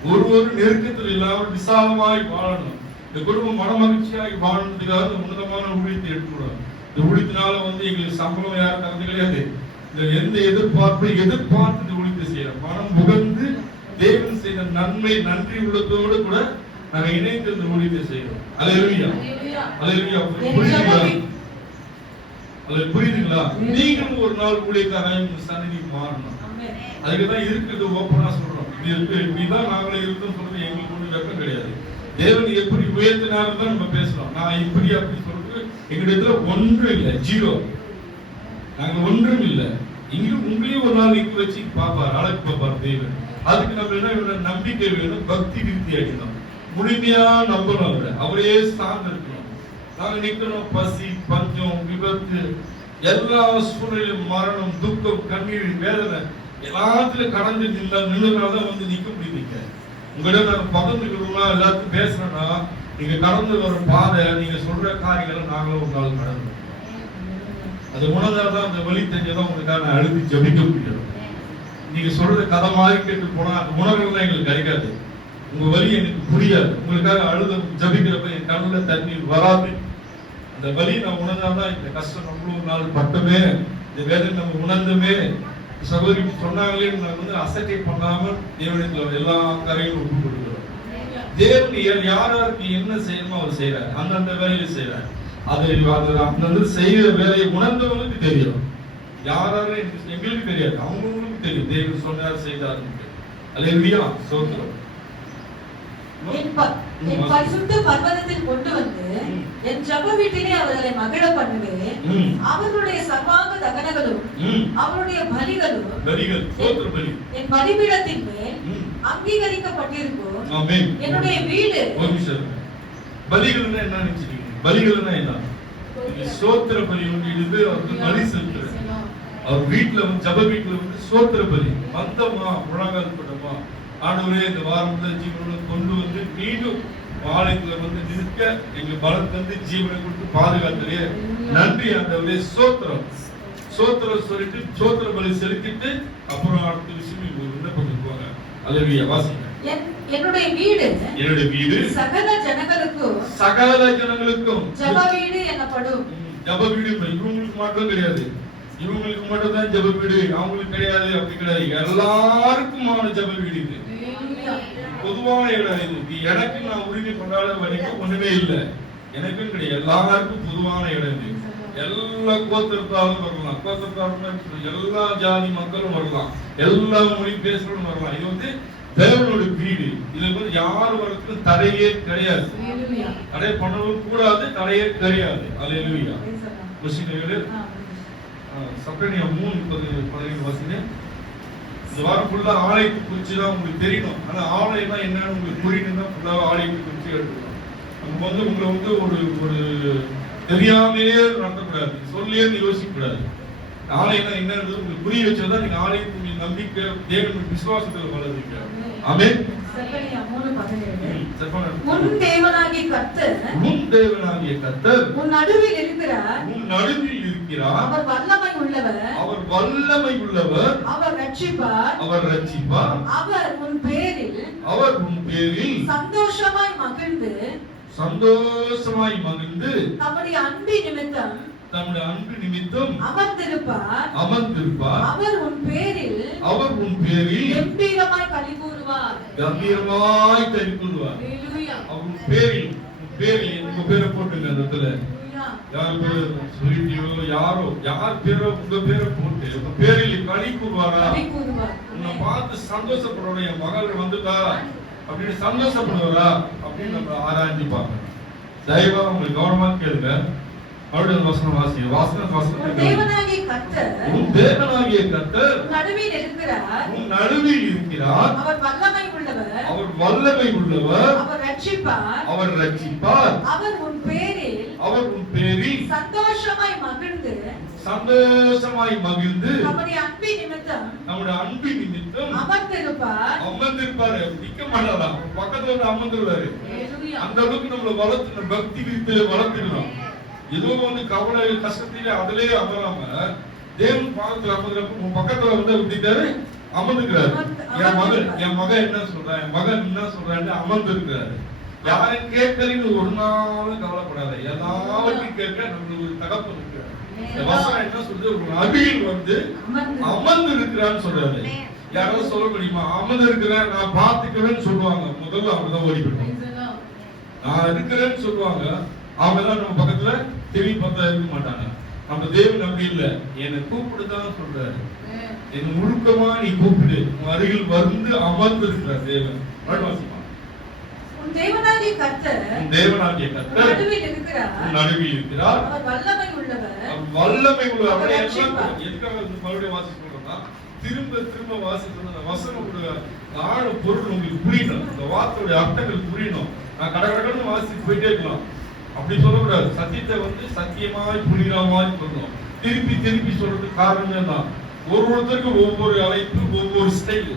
ஒரு நெருக்கத்தில் இல்லாமல் விசாலமாய் வாழணும். இந்த குடும்பம் மனமகிழ்ச்சியாய் வாழ்ந்ததுக்காக உன்னதமான ஊழியத்தை எடுத்துக்கூடாது. இந்த ஊழியத்தினால எங்களுக்கு சம்பளம் யாரும் தரது கிடையாது. எந்த எதிர்பார்ப்பை எதிர்பார்த்து இந்த ஊழியத்தை செய்யறோம். மனம் புகழ்ந்து தேவன் செய்த நன்மை நன்றி உள்ளத்தோடு கூட நாங்க இணைந்து இந்த ஊழியத்தை செய்யறோம். அல்லேலூயா அல்லேலூயா. புரியுதுங்களா? நீங்களும் ஒரு நாள் ஊழியக்காரன் சன்னதி மாறணும். அதுக்குதான் இருக்குது, ஓப்பனா சொல்றோம். இது இருக்கு, இப்படிதான் நாங்களே இருக்கோம் சொல்றது எங்களுக்கு ஒண்ணு வெப்பம் கிடையாது. தேவன் எப்படி உயர்த்தினாலும் தான் நம்ம பேசலாம். நான் இப்படி அப்படி சொல்றது எங்களிடத்துல ஒன்றும் இல்லை, ஜீரோ. நாங்க ஒன்றும் இல்லை. இங்கேயும் உங்களையும் ஒரு நாள் இங்க வச்சு பாப்பார், அழகு பாப்பார் தேவன். அதுக்கு நம்ம என்ன நம்பிக்கை வேணும், பக்தி விருத்தி அடிக்கணும், முழுமையா நம்பணும், அவரே சார்ந்து இருக்கணும். நாங்க நிக்கணும், பசி பஞ்சம் விபத்து எல்லா சூழ்நிலையும் மரணம் துக்கம் கண்ணீர் வேதனை எல்லாத்திலும் கடந்து நின்றுனால்தான் நிக்க முடியுங்க. உங்களிடம் நாங்க பகிர்ந்துக்கிறோம்னா எல்லாத்துக்கும் பேசுறோம்னா நீங்க கடந்து வர பாதை, நீங்க சொல்ற காரியங்களை நாங்களும் ஒரு நாள் கடந்து அது உணர்ந்தாதான் அந்த வழி தெரிஞ்சதான் உங்களுக்காக நான் அழுதி ஜபிக்க முடியும். நீங்க சொல்ற கதை மாதிரி கேட்டு போனா அந்த உணர்வுலாம் எங்களுக்கு கிடைக்காது. உங்க வழி எனக்கு புரியாது. உங்களுக்காக அழுத ஜபிக்கிறப்ப என் கண்ணுல தண்ணீர் வராது. அந்த வழி நான் உணர்ந்தாதான் இந்த கஷ்டம் நம்மளும் நாள் பட்டமே, இந்த வேதனை நம்ம உணர்ந்துமே. சகோதரி சொன்னாங்களே, நாங்க அசட்டை பண்ணாமல் தேவனிடத்துல எல்லா காரையும் ஒப்பு கொடுக்கிறோம். தேவன் யாருக்கு என்ன செய்யணுமோ அவர் செய்யறாரு, அந்தந்த வேலையை செய்யறாரு. அது அந்தந்த செய்யற வேலையை உணர்ந்தவங்களுக்கு தெரியும். யாராரு எங்களுக்கு தெரியாது, அவங்களுக்கு தெரியும் தேவன் சொன்னார் செய்தார். அல்லேலூயா, ஸ்தோத்திரம். என் பரிசுத்த பர்வதத்தில் கொண்டு வந்து என் ஜெப வீட்டிலே அவர்களை மகிழ பண்ணுவேன். அவர்களுடைய சர்வாங்க தகனங்களும் அவருடைய பலிகளும் ஸ்தோத்திர பலி என் பலிபீடத்தின் மேல் அங்கீகரிக்கப்பட்டிருக்கும். ஆமென். என்னுடைய வீடு ஒரு நிமிஷம். பலிகள்னா என்ன நினைச்சிட்டீங்க? பலிகள்னா என்ன? ஸ்தோத்திர பலி இது அவருக்கு பலி செலுத்துறது. அவர் வீட்டுல வந்து ஜெப வீட்டுல வந்து ஸ்தோத்திர பலி வந்தமா முழங்கால் போட்டோமா, ஆண்டவரே இந்த வாரத்துல ஜீவனை கொண்டு வந்து மீண்டும் ஆலயத்துல வந்து நிற்க எங்க பலம் தந்து ஜீவனை கொடுத்து பாதுகாத்தே நன்றி ஆண்டவரே, ஸ்தோத்திரம் ஸ்தோத்திரம் சொல்லிட்டு ஸ்தோத்திர பலி செலுத்திட்டு அப்புறம் அடுத்த விஷயம் விண்ணப்பிக்குவாங்க. அல்லேலூயா, வாசிங்க. என்னுடைய வீடு சகல ஜனங்களுக்கும் ஜெப வீடு எனப்படும். ஜெப வீடு இவங்களுக்கு மட்டும் கிடையாது, இவங்களுக்கு மட்டும் தான் ஜெப வீடு, அவங்களுக்கு கிடையாது, அப்படி கிடையாது, எல்லாருக்குமான ஜெப வீடு இது. பொதுவான இடம் இது. எனக்கு நான் உரிமை கொண்டாட வரைக்கும் ஒண்ணுமே இல்லை, எனக்கும் கிடையாது, எல்லாருக்கும் பொதுவான இடம் இது. எல்லா கோத்திரத்தாலும் வரலாம், கோத்திரத்தாலும் எல்லா ஜாதி மக்களும் வரலாம், எல்லா மொழி பேசுறவங்களும் வரலாம். இது வந்து தேவனுடைய வீடு. இதுல வந்து யார் வரதுக்கு தடையே கிடையாது, தடை பண்ணவும் கூடாது, தடையே கிடையாது. அல்லேலூயா. சப்பரேனியா 3:15 வாசிங்க. இந்த வாரம் ஃபுல்லா ஆலயத்தை குறிச்சு தான் உங்களுக்கு தெரியணும். ஆனா ஆலயம்னா என்னன்னு உங்களுக்கு புரியணும்னா ஃபுல்லா ஆலயத்தை குறிச்சு எடுத்துக்கணும். நம்ம வந்து உங்களை வந்து ஒரு தெரியாமையே நடத்தக்கூடாது, சொல்லியே யோசிக்க கூடாது. ஆலயம்னா என்னன்றது உங்களுக்கு புரிய வச்சதான் நீங்க ஆலயத்தின் நம்பிக்கை தேவனுடைய விசுவாசத்துல வளருவீங்க. ஆமென். சப்பரேனியா 3:17 உன் தேவனாகிய கர்த்தர் உன் நடுவில் இருக்கிறார். அவர் வல்லமை உள்ளவர். அவர் ரட்சிப்பார். அவர் உன் பேரில் சந்தோஷமாய் மகிழ்ந்து தம்முடைய அன்பு நிமித்தம் அமர்ந்திருப்பார். அவர் உன் பேரில் கம்பீரமாய் களி கூறுவார். அவர் பேரில் உங்க பேரை போட்டுங்க. அந்த இடத்துல யார் பேரோ உங்க பேரை போட்டு உங்க பேரில் களி கூறுவாரா? உன்னை பார்த்து சந்தோஷப்படுற என் மகள் வந்துட்டா அப்படின்னு சந்தோஷப்படுவாரா அப்படின்னு நம்ம ஆராய்ச்சி பார்க்கணும். தயவா உங்களுக்கு கவனமா கேளுங்க. மறுபடியும் வசனம் வாசிங்க. உன் தேவனாகிய கர்த்தர் உன் நடுவில் இருக்கிறார். அவர் வல்லமை உள்ளவர். அவர் ரட்சிப்பார். அவர் உன் பேரில் சந்தோஷமாய் மகிழ்ந்து நம்முடைய அன்பு நிமித்தம் அமர்ந்திருப்பார். நிக்க மாட்டாரா, பக்கத்துல வந்து அமர்ந்துருவாரு. அந்த அளவுக்கு நம்மள வளர்த்து பக்தி விருத்தில வளர்த்துக்கிறோம். ஏதோ வந்து கவலை கஷ்டத்திலே அதிலே அமராம தேவன் பாதத்துல அமர்ந்தப்ப பக்கத்துல வந்து விட்டுட்டாரு, அமர்ந்துக்கிறாரு. என் மகன் என்ன சொல்றான், என் மகன் என்ன சொல்றான்னு அமர்ந்திருக்கிறாரு. யாரும் கேட்கறீங்க ஒரு நாளும் கவலைப்படாத, எல்லாவற்றையும் கேட்க நம்மளுக்கு ஒரு தகப்பன் இருக்கிறார். என்ன சொல்றது, ஒரு அருகில் வந்து அமர்ந்து இருக்கிறான்னு சொல்றாரு. யாராவது சொல்ல முடியுமா? அமர்ந்து இருக்கிறேன் நான் பாத்துக்கிறேன்னு சொல்லுவாங்க, முதல்ல அவங்கதான் ஓடி போயிடும். நான் இருக்கிறேன்னு சொல்லுவாங்க, அவங்கதான் நம்ம பக்கத்துல திரும்பி பார்த்தா இருக்க மாட்டாங்க. நம்ம தேவன் அப்படி இல்ல, என்னை கூப்பிடுதான் சொல்றாரு. என் முழுக்கமா நீ கூப்பிடு, உன் அருகில் வந்து அமர்ந்து இருக்கிறார் தேவன். தேவனாகிய கர்த்தர் நடுவில் இருக்கிறார். அவர் வல்லமை உள்ளவர். எதுக்காக மறுபடியும் வாசி சொல்றோம்னா, திரும்ப வாசிக்கணும். வசனோட ஆழ பொருள் உங்களுக்கு புரியணும், அந்த வார்த்தையோட அர்த்தங்கள் புரியணும். நான் கடகடன்னு வாசிட்டு போயிட்டே இருக்கலாம், அப்படி சொல்லக்கூடாது. சத்தியத்தை வந்து சத்தியமாய் புரியுற மாதிரி சொல்லணும். திருப்பி சொல்றதுக்கு காரணமே தான், ஒருத்தருக்கு ஒவ்வொரு அழைப்பு, ஒவ்வொரு ஸ்டைல்.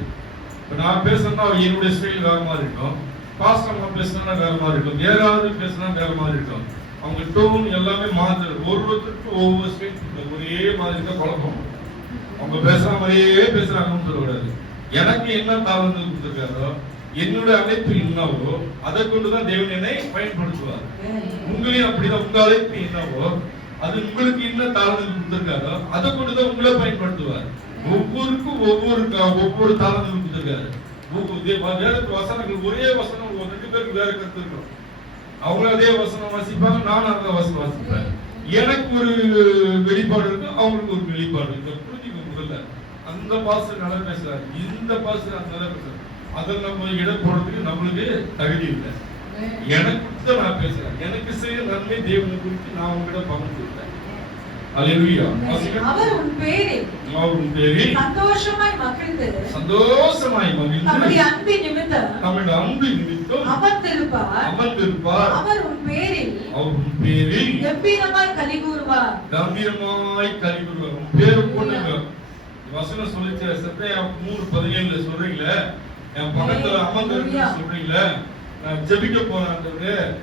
இப்ப நான் பேசுறேன்னா என்னுடைய ஸ்டைல் வேற மாதிரி இருக்கும், பாஸ்டர் பேசுனா வேற மாதிரி இருக்கும், யாராவது பேசுனா வேற மாதிரி இருக்கும். அவங்க டோன் எல்லாமே மாறுது. ஒருத்தருக்கு ஒவ்வொரு ஸ்டைல் ஒரே மாதிரி தான் குழப்பம். அவங்க பேசுற மாதிரியே பேசுறாங்கன்னு சொல்லக்கூடாது. எனக்கு என்ன தாழ்ந்து கொடுத்துருக்காரோ, என்னோட அழைப்பு என்னவோ அதை கொண்டுதான் தேவன் என்னை பயன்படுத்துவார். உங்களையும் அப்படிதான், உங்க அழைப்பு என்னவோ அது உங்களுக்கு என்ன தாழ்ந்து கொடுத்திருக்காரோ அதை கொண்டுதான் உங்களை பயன்படுத்துவார். ஒவ்வொருக்கும் ஒவ்வொரு தாழ்ந்து கொடுத்திருக்காரு. வேற வசனங்கள் ஒரே வசனம் 2 பேருக்கு வேற கருத்து இருக்கும். அவங்க அதே வசனம் வாசிப்பாங்க, நானும் அந்த வசனம் வாசிப்பேன். எனக்கு ஒரு வெளிப்பாடு இருக்கு, அவங்களுக்கு ஒரு வெளிப்பாடு இருக்கு. புரிஞ்சுக்க முதல்ல. அந்த பாஸ்டர் நல்லா பேசுறாரு, இந்த பாஸ்டர் அந்த நல்லா பேசுறாரு. அதில் நம்ம இடம் போடுறதுக்கு நம்மளுக்கு தகுதி இல்லை. எனக்கு நான் பேசுறேன், எனக்கு செய்ய நன்மை தேவனை குறித்து நான் உங்ககிட்ட பகிர்ந்து விட்டேன். அல்லேலூயா. அவர் உன் பேரில் சந்தோஷமாய் மகிழ்ந்து நம்முடைய அன்பின் நிமித்தம் அமர்ந்திருப்பார். அவர் உன் பேரில் கம்பீரமாய் களி கூறுவார். உன் பேரை போட்டுங்க. வசனம் சொல்லிச்சு, சத்யா 3:17 சொல்றீங்களே, என் பக்கத்துல அமர்ந்திருக்கு சொல்றீங்களே, நான் ஜெபிக்க போறேன்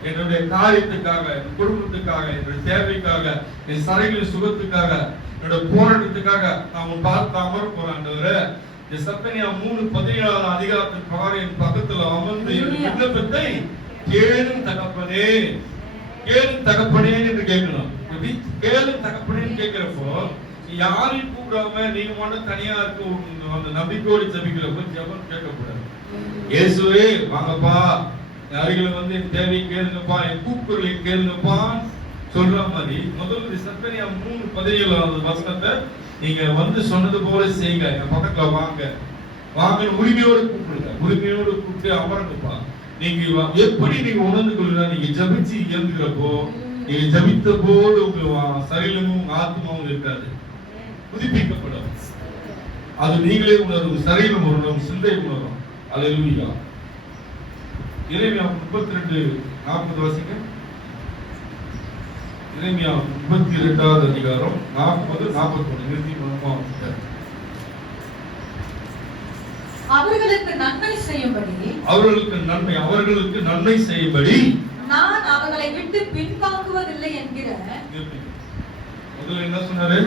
என்னுடைய காரியத்துக்காக, என் குடும்பத்துக்காக, என்னுடைய தேவைக்காக, என் சரைகளின் சுகத்துக்காக, என்னோட போராட்டத்துக்காக நான் உன் பார்த்து அமர போறேன். சப்பனியா 3:17 அதிகாரத்தின் பிரகாரம் என் பக்கத்துல அமர்ந்து விண்ணப்பத்தை கேளும் தகப்பனே, கேளும் தகப்பனே என்று கேட்கணும். கேளும் தகப்பனேன்னு கேட்கிறப்போ யாரையும் கூப்பிடாம நீங்க மட்டும் தனியா இருக்க அந்த நம்பிக்கையோடு ஜெபிக்கிறப்போ ஜெபம் கேட்கக்கூடாது. இயேசுவே வாங்கப்பா, அருகில வந்து என் தேவை கேளுங்கப்பா, என் கூக்குரலை கேளுங்கப்பா சொல்ற மாதிரி முதல்ல சப்பனியா 3:17 வசனத்தை நீங்க வந்து சொன்னது போல செய்யுங்க. என் பக்கத்துல வாங்க, வாங்க உரிமையோடு கூப்பிடுங்க, உரிமையோடு கூப்பிட்டு அமருங்கப்பா. நீங்க எப்படி நீங்க உணர்ந்து கொள்ளுங்க, நீங்க ஜபிச்சு இயங்குகிறப்போ நீங்க ஜபித்த போது உங்க சரீரமும் உங்க ஆத்மாவும் இருக்காது, புதுப்பிக்கப்படும். அது நீங்களே உணரும், சரீரம் உணரும், சிந்தை உணரும். அல்லேலூயா. எரேமியா 32:40 வாசிங்க. எரேமியா 32வது அதிகாரம் 40-41 நிறுத்தி வாசிங்க. அவர்களுக்கு நன்மை செய்யும்படி நான் அவர்களை விட்டு பின்வாங்குவதில்லை என்கிற. முதல்ல என்ன சொன்னாரு?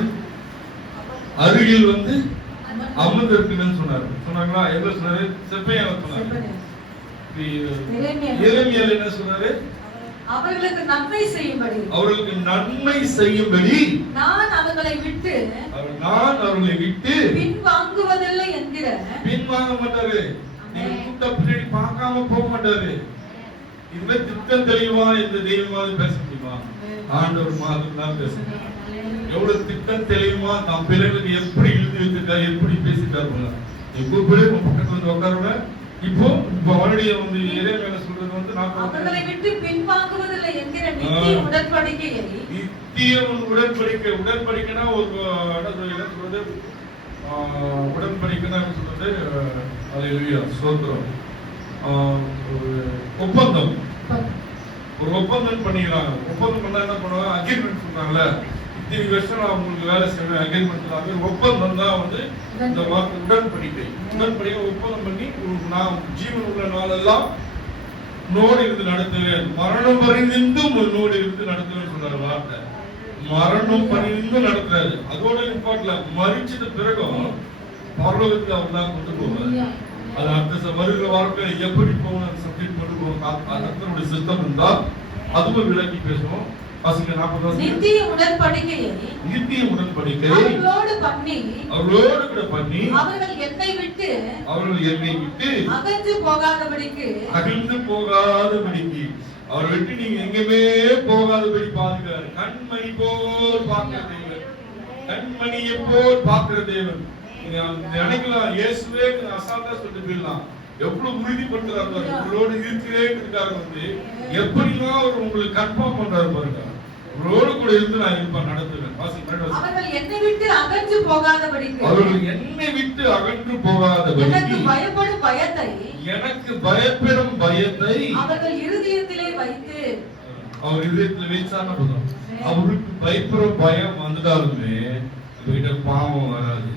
அருகில் வந்து அமர்ந்திருக்குன்னு சொன்னாரு. சொன்னாங்களா? எங்க சொன்னாரு? செப்பையா சொன்னாரு. எரேமியால என்ன சொன்னாரு? அவர்களுக்கு நன்மை செய்யும்படி நான் அவர்களை விட்டு பின்வாங்குவதில்லை என்கிற. பின்வாங்க மாட்டாரு. நீங்க கூட்ட பின்னாடி பார்க்காம போக மாட்டாரு. இதுவே திட்டம் தெளிவா இந்த தெய்வமாவது பேச முடியுமா? ஆண்டவர் மாதிரி தான் பேசணும். எவ்வளவு திட்டம் தெளிவா நம் பிள்ளைகளுக்கு எப்படி எழுதி வச்சிருக்காரு, எப்படி பேசிட்டாரு. எப்போ பிள்ளை பக்கத்துல வந்து உட்காருங்க. இப்போ மறுபடியும் வந்து எரேமியா சொல்றது வந்து அவர்களை விட்டு பின்வாங்குவதில்லை என்கிற நித்திய உடன்படிக்கையை. நித்திய உடன்படிக்கை. உடன்படிக்கைனா ஒரு என்ன சொல்றது? உடன்படிக்கைனா சொல்றது அல்லேலூயா ஸ்தோத்திரம். ஒப்பந்தம். ஒரு ஒப்பந்தம் பண்ணிக்கிறாங்க. ஒப்பந்தம் பண்ணா என்ன பண்ணுவாங்க? அக்ரிமெண்ட் சொல்றாங்கல்ல, இத்தனை வருஷம் நான் உங்களுக்கு வேலை செய்வேன், அக்ரிமெண்ட். ஒப்பந்தம் தான் வந்து இந்த வார்த்தை உடன்படிக்கை. உடன்படிக்கை ஒப்பந்தம் பண்ணி நான் ஜீவன் உள்ள நாளெல்லாம் நோடு இருந்து நடத்துவேன், மரணம் பரிந்தும் நோடு இருந்து நடத்துவேன் சொன்னார் வார்த்தை. மரணம் பரிந்து நடத்துறாரு. அதோட இம்பார்ட்ல மறிச்சது பிறகும் பரலோகத்துக்கு அவர் தான் கொண்டு போவார். அது அடுத்த வருகிற வாழ்க்கை எப்படி போகணும் சப்ஜெக்ட் கொண்டு போவோம். அதனுடைய சிஸ்டம் இருந்தா அதுவும் விளக்கி பேசுவோம். நித்திய உடன்படிக்கையை அவர்களோடு கூட பண்ணி அவர்கள் என்னை விட்டு அகன்று போகாதபடிக்கு அவர் விட்டு நீங்க எங்கேயுமே போகாதபடி பாதுகாரு. கண்மணி போல் பார்க்கிற தேவன், கண்மணியை போல் பார்க்கிற தேவன். நீங்க நினைக்கலாம் இயேசுவே அசால்ட்டா சொல்லிட்டு போயிடலாம். எவ்வளவு உறுதிப்படுத்துறாரு, உங்களோடு இருக்கிறேன் வந்து எப்படிலாம் அவர் உங்களுக்கு கன்ஃபார்ம் பண்றாரு பாருங்க. உங்களோடு கூட இருந்து நான் இருப்பேன், நடத்துவேன். அவர்கள் என்னை விட்டு அகன்று போகாதபடிக்கு எனக்கு பயப்படும் பயத்தை அவர்கள் இருதயத்திலே வைத்து. அவர் இருதயத்தில் வைச்சான போதும். அவருக்கு பயப்படும் பயம் வந்துட்டாலுமே வீட்டு பாவம் வராது,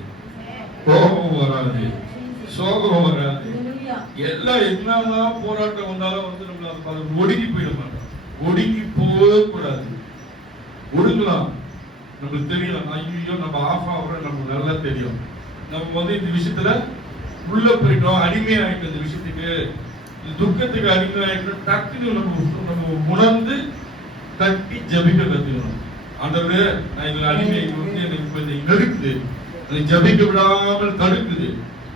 கோபம் வராது, சோகம் வராது. எல்லாம் என்னதான் போராட்டம் வந்தாலும் வந்து நம்மள ஒடுங்கி போயிட மாட்டோம். ஒடுங்கி போகக்கூடாது. ஒடுங்கலாம். நமக்கு தெரியும், ஐயோ நம்ம ஆஃப் ஆகுறோம், நமக்கு நல்லா தெரியும். நம்ம வந்து இந்த விஷயத்துல உள்ள போயிட்டோம், அடிமையாயிட்டோம். இந்த விஷயத்துக்கு துக்கத்துக்கு அடிமையாயிட்டோம். டக்குன்னு நம்ம உணர்ந்து தட்டி ஜபிக்க கத்துக்கணும். ஆண்டவரே நான் இதுல அடிமை வந்து எனக்கு இப்ப நெருக்குது, அதை ஜபிக்க விடாமல் தடுக்குது.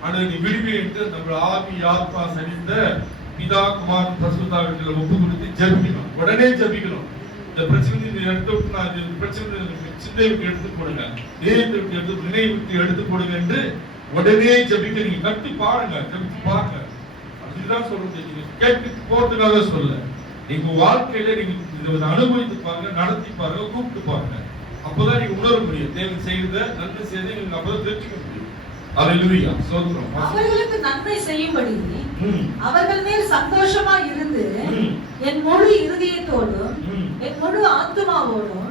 ஆண்டவர் நீ விடுவிட்டு நம்ம ஆவி ஆத்மா சரிந்த பிதா குமாரன் பரிசுத்த ஆவியில ஒப்பு கொடுத்து ஜபிக்கணும். உடனே ஜபிக்கணும். இந்த பிரச்சனை எடுத்து விட்டு நான் இந்த பிரச்சனை சிந்தை விட்டு எடுத்து போடுங்க, இதயத்தை விட்டு எடுத்து நினைவு விட்டு எடுத்து போடுங்க என்று உடனே ஜெபிக்க நீங்க கட்டி பாருங்க, ஜெபிச்சு பாருங்க. அதுதான் சொல்றது. நீங்க கேட்டு போறதுக்காக சொல்ல, நீங்க வாழ்க்கையில நீங்க இதை அனுபவித்து பாருங்க, நடத்தி பாருங்க, கூப்பிட்டு பாருங்க. அப்பதான் நீங்க உணர முடியும் தேவன் செய்த நன்மை செய்த நீங்க அப்பதான் தெரிஞ்சுக்க முடியும். அல்லேலூயா, ஸ்தோத்திரம். அவர்களுக்கு நன்மை செய்யும்படி அவர்கள் மேல் சந்தோஷமா இருந்து என் முழு இருதயத்தோடும் என் முழு ஆத்துமாவோடும்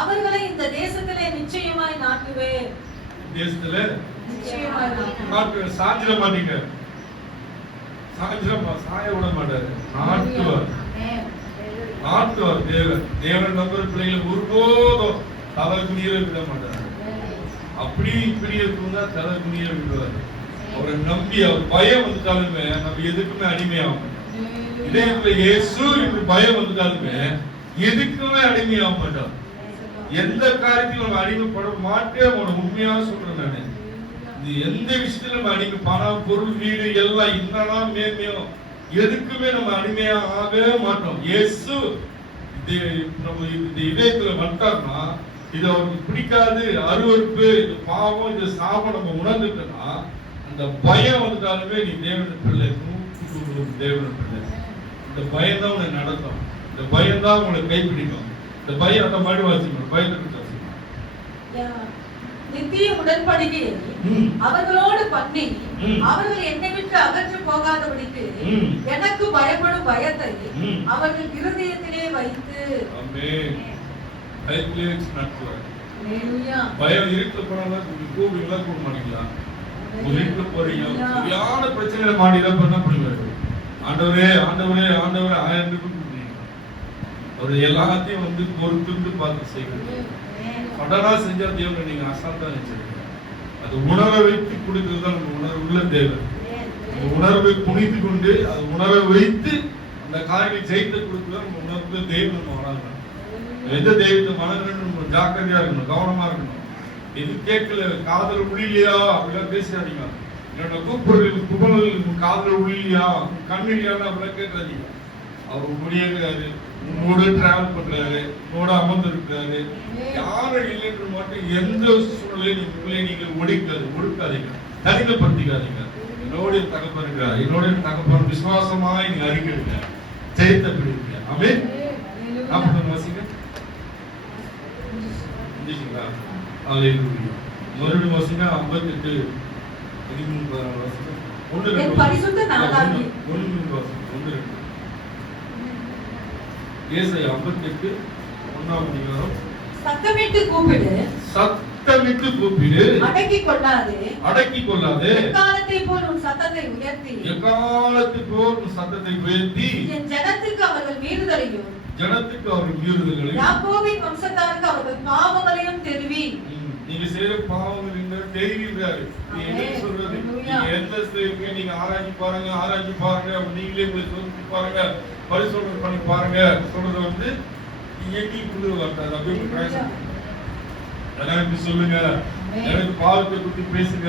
அவர்களை இந்த தேசத்திலே நிச்சயமாய் நாட்டுவேன். தேசத்துல நிச்சயமாய் நாட்டுவேன். சாஞ்சிட மாட்டீங்க, சாய விட மாட்டாரு, நாட்டுவார். நாட்டுவார் தேவன். தேவன் நம்புற பிள்ளைகளை ஒருபோதும் தலை குனிய விட மாட்டார். அப்படி இப்படி இருக்கும்னா தலை குனிய விடுவார். அவரை நம்பி அவர் பயம் வந்துட்டாலுமே நம்ம எதுக்குமே அடிமையாகும். இதயத்துல இயேசு என்று பயம் வந்துட்டாலுமே எதுக்குமே அடிமையாக மாட்டோம். எந்த காரியத்திலும் நம்ம அடிமைப்பட மாட்டேன். உண்மையா சொல்றேன் நானு. எந்த விஷயத்துல நம்ம அடிமை, பணம் பொருள் வீடு எல்லாம் என்னதான் மேன்மையோ எதுக்குமே நம்ம அடிமையா ஆகவே மாட்டோம். இயேசு நம்ம இந்த இதயத்துல வந்துட்டார்னா இது அவருக்கு பிடிக்காது, அருவருப்பு, இது பாவம், இது சாபம் நம்ம உணர்ந்துட்டோம்னா அந்த பயம் வந்துட்டாலுமே நீ தேவன பிள்ளை, தேவன பிள்ளை. இந்த பயம் தான் உன்னை நடத்தும். இந்த பயம் தான் உங்களை கைப்பிடிக்கும். இந்த பயம் அந்த மாதிரி வாசிக்கணும். பயத்தை நித்திய உடன்படிக்கையை அவர்களோடு பண்ணி அவர்கள் என்னை விட்டு அகற்று போகாதபடிக்கு எனக்கு பயப்படும் பயத்தை அவர்கள் இருதயத்திலே வைத்து பயம் இருக்க போனாலும் கூப்பிடுங்களா கூப்பிட மாட்டீங்களா? இருக்க போறீங்க சரியான பிரச்சனை மாடிதான் பண்ண பண்ணுவாரு. ஆண்டவரே ஆண்டவரே ஆண்டவரே 1000 ரூபாய் அவர் எல்லாத்தையும் வந்து பொறுத்து பார்த்து செய்வது. கடனா செஞ்சா தேவனை நீங்க அசால்ட்டா நினைச்சிருக்கீங்க. அது உணர வைத்து கொடுக்கிறது தான் நம்ம உணர்வுள்ள தேவன். உணர்வை புனிந்து கொண்டு அது உணர வைத்து அந்த காரியத்தை ஜெயித்து கொடுக்குறது நம்ம உணர்வுள்ள தேவன். நம்ம வணங்கணும். எந்த தெய்வத்தை வணங்கணும்னு நம்ம ஜாக்கிரதையா இருக்கணும், கவனமா இருக்கணும். எது கேட்கல, காதல் உள்ளிலையா அப்படிலாம் பேசாதீங்க. என்னோட கூப்பிடுறது காதல் உள்ளிலையா கண்ணு இல்லையா அப்படிலாம் கேட்காதீங்க. அவர் முடியாது, உங்களோட டிராவல் பண்றாரு, உங்களோட அமர்ந்து இருக்கிறாரு. யாரும் இல்லைன்ற மட்டும் எந்த சூழ்நிலையும் நீங்கள் ஒடுக்காதீங்க, தனிமைப்படுத்திக்காதீங்க. என்னோட தகப்பன் இருக்கிறார், என்னோட தகப்பன் விசுவாசமாய் நீங்க அறிக்கைடுங்க, ஜெயித்தபடி இருக்க. ஆமென். நாற்பது வாசிங்க. மறுபடியும் வாசிங்க. 58 13 வாசிங்க. 1 பரிசுத்த நாளாகி 1 வாசிங்க. 1 2 ஏசாயா 58 1ஆம் அதிகாரம். சத்தமிட்டு கூப்பிடு, சத்தமிட்டு கூப்பிடு, அடக்கிக் கொள்ளாதே, அடக்கிக் கொள்ளாதே. எக்காலத்தை போல் உன் சத்தத்தை உயர்த்தி, எக்காலத்தை போல் உன் சத்தத்தை உயர்த்தி, என் ஜனத்துக்கு அவர்கள் மீறுதலையும், ஜனத்துக்கு அவர்கள் மீறுதல்களையும், யாக்கோபின் வம்சத்தாருக்கு அவர்கள் பாவங்களையும் தெரிவி. நீங்க செய்யற பாவங்கள் தெரிவிக்கிறாரு. நீ என்ன சொல்றது? நீங்க எந்த ஸ்டேஜ்க்கு நீங்க ஆராய்ச்சி பாருங்க, நீங்களே உங்களை சோதிச்சு பாருங்க, பரிசோதனை பண்ணி பாருங்க. சொல்றது வந்து எட்டி புது வார்த்தை. அப்படியே எனக்கு சொல்லுங்க, எனக்கு பாவத்தை பத்தி பேசுங்க,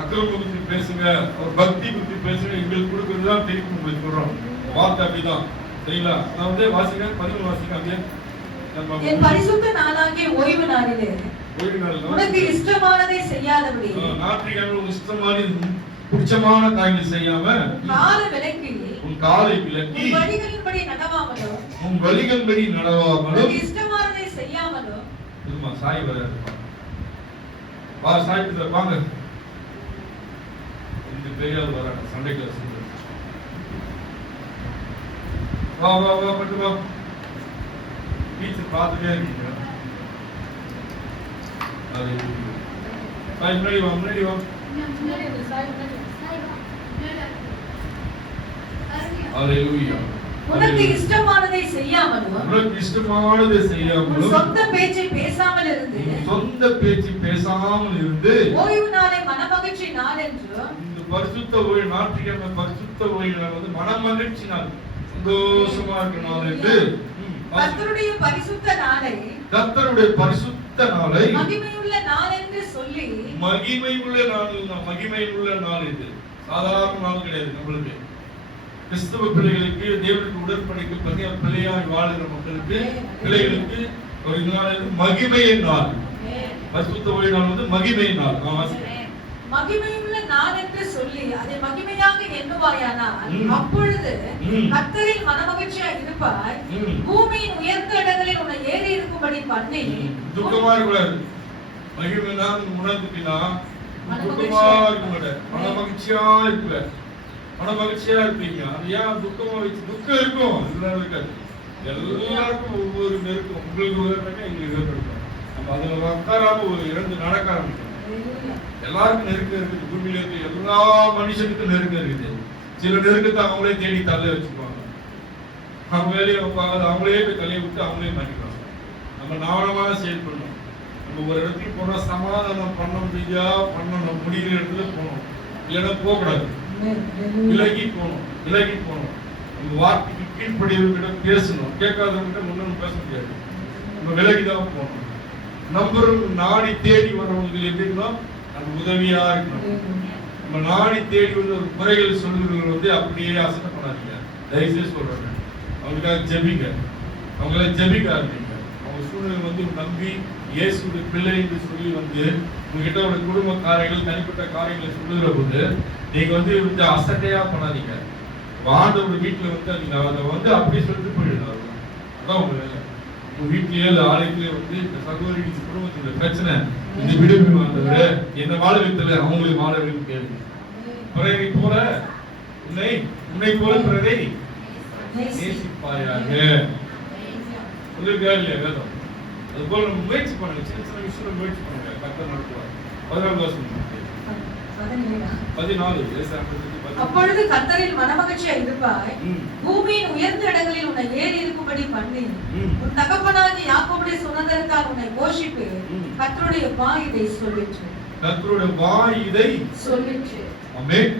அக்கிரம பத்தி பேசுங்க, ஒரு பக்தி பத்தி பேசுங்க. எங்களுக்கு கொடுக்கறது தான் தெரியும். உங்களுக்கு சொல்றோம் வார்த்தை அப்படிதான். சரிங்களா? நான் வந்து வாசிங்க 13 வாசிங்க. அப்படியே என் பரிசுத்த நாளாகிய ஓய்வு நாளிலே உனக்கு இஷ்டமானதை செய்யாதபடி, ஞாயிற்றுக்கிழமை இஷ்டமான பிடிச்சமான காரியங்கள் செய்யாம உன் காலை விலக்கி உன் வழிகளின்படி நடவாமலும், உன் வழிகளின்படி நடவாமலும், இஷ்டமானதை செய்யாமலும். இதுமா சாய் வர வா, சாய்க்கு வாங்க. இந்த பெரியார் வராங்க சண்டே கிளாஸ். வா வா வா மட்டும் வா. டீச்சர் பார்த்துட்டே இருக்கீங்க. சாய் முன்னாடி வா, முன்னாடி வா. அல்லேலூயா. உனக்கு இஷ்டமானதை செய்யாமலும், உனக்கு இஷ்டமானதை செய்யாமலும், சொந்த பேச்சை பேசாமல் இருந்து, சொந்த பேச்சு பேசாமல் இருந்து, ஓய்வு நாளை மனமகிழ்ச்சி நாள் என்றும், இந்த பரிசுத்த ஓய்வு ஞாயிற்றுக்கிழமை பரிசுத்த ஓய்வு வந்து மனமகிழ்ச்சி நாள், சந்தோஷமா இருக்க நாள் என்று, கர்த்தருடைய பரிசுத்த நாளை, கர்த்தருடைய பரிசுத்த நாளை மகிமையுள்ள நாள் என்று சொல்லி, மகிமையுள்ள நாள் இது. சாதாரண நாள் கிடையாது நம்மளுக்கு. கிறிஸ்தவ பிள்ளைகளுக்கு, தேவனுக்கு உடன்படிக்கை பண்ணி பிள்ளையாய் வாழுகிற மக்களுக்கு, பிள்ளைகளுக்கு ஒரு நாள் மகிமையின் நாள். பரிசுத்த ஓய்வு நாள் வந்து மகிமையின் நாள். மகிமையுள்ள நாள் என்று சொல்லி அதை மகிமையாக எண்ணுவாயானால் அப்பொழுது கர்த்தரில் மனமகிழ்ச்சியாக இருப்பாய். பூமியின் உயர்ந்த இடங்களில் உன்னை ஏறி இருக்கும்படி பண்ணி. துக்கமா இருக்கக்கூடாது. மகிமை நாள் உணர்ந்துட்டீங்கன்னா துக்கமா இருக்க மாட்டேன், மனமகிழ்ச்சியா இருப்ப, மனமகிழ்ச்சியா இருப்பீங்க. அது ஏன் துக்கமா வச்சு? துக்கம் இருக்கும், எல்லாரும் இருக்காது. எல்லாருக்கும் ஒவ்வொரு நெருக்கம். உங்களுக்கு உயர்ந்தாங்க, எங்களுக்கு இருக்கும். நம்ம அதுல உட்காராம ஒரு இறந்து நடக்க ஆரம்பிக்கும். எல்லாருக்கும் நெருக்கம் இருக்குது. பூமியில இருக்கு எல்லா மனுஷனுக்கும் நெருக்கம் இருக்குது. சில நெருக்கத்தை அவங்களே தேடி தள்ள வச்சுக்குவாங்க. அவங்க வேலையை அவங்களே போய் தலையை விட்டு அவங்களே மாட்டிக்குவாங்க. நம்ம நாவலமாக செயல்படணும். நம்ம ஒரு இடத்துக்கு போனா சமாதானம் பண்ண முடியா பண்ணணும், முடிகிற இடத்துல போகணும். இல்லைன்னா போகக்கூடாது, விலகி போகணும். நம்ம வார்த்தைக்கு கீழ்ப்படியவர்கிட்ட பேசணும், கேட்காதவங்கிட்ட முன்னும் பேச முடியாது. நம்ம விலகிதான் போகணும். நம்பரும் நாடி தேடி வரவங்களுக்கு எப்படின்னா நம்ம உதவியா இருக்கணும். நம்ம நாடி தேடி வந்து ஒரு குறைகள் சொல்லுகிறவர்கள் வந்து அப்படியே அசட்டை பண்ணாதீங்க. தயவுசெய்து சொல்றாங்க, அவங்களுக்காக ஜெபிங்க, அவங்கள ஜெபிக்க ஆரம்பிங்க. அவங்க சூழ்நிலை வந்து நம்பி இயேசுடைய பிள்ளை என்று சொல்லி வந்து உங்ககிட்ட ஒரு குடும்ப காரியங்கள், தனிப்பட்ட காரியங்களை சொல்லுகிற போது நீங்க வந்து அசட்டையா பண்ணாதீங்க. ஆண்டவர் வீட்டுல வந்து நீங்க அதை வந்து அப்படியே சொல்லிட்டு போயிடுங்க. அதான் உங்க வேலை. உங்க வீட்லயே ஆலயத்திலே வந்து இந்த சகோதரி குடும்பத்துல பிரச்சனை, இந்த விடுவி வந்தவரு என்ன வாழ வைத்தல, அவங்களுக்கு வாழ வைக்க கேளுங்க. பிறரை போல உன்னை போல பிறரை நேசிப்பாயாக. உங்களுக்கு இல்லையா வேதம்? அது போல நம்ம முயற்சி பண்ணுங்க. சின்ன சின்ன விஷயம் முயற்சி பண்ணுங்க. கர்த்தர் நடத்துவார். 14 அப்பொழுது கர்த்தரில் மனமகிழ்ச்சியாக இருப்பாய். பூமியின் உயர்ந்த இடங்களில் உன்னை ஏறி இருக்கும்படி பண்ணி உன் தகப்பனாகிய யாக்கோபுடைய சுதந்திரத்தால் உன்னை போஷிப்பு. கர்த்தருடைய வாய் இதை சொல்லிற்று. கர்த்தருடைய வாய் இதை சொல்லிற்று. ஆமென்.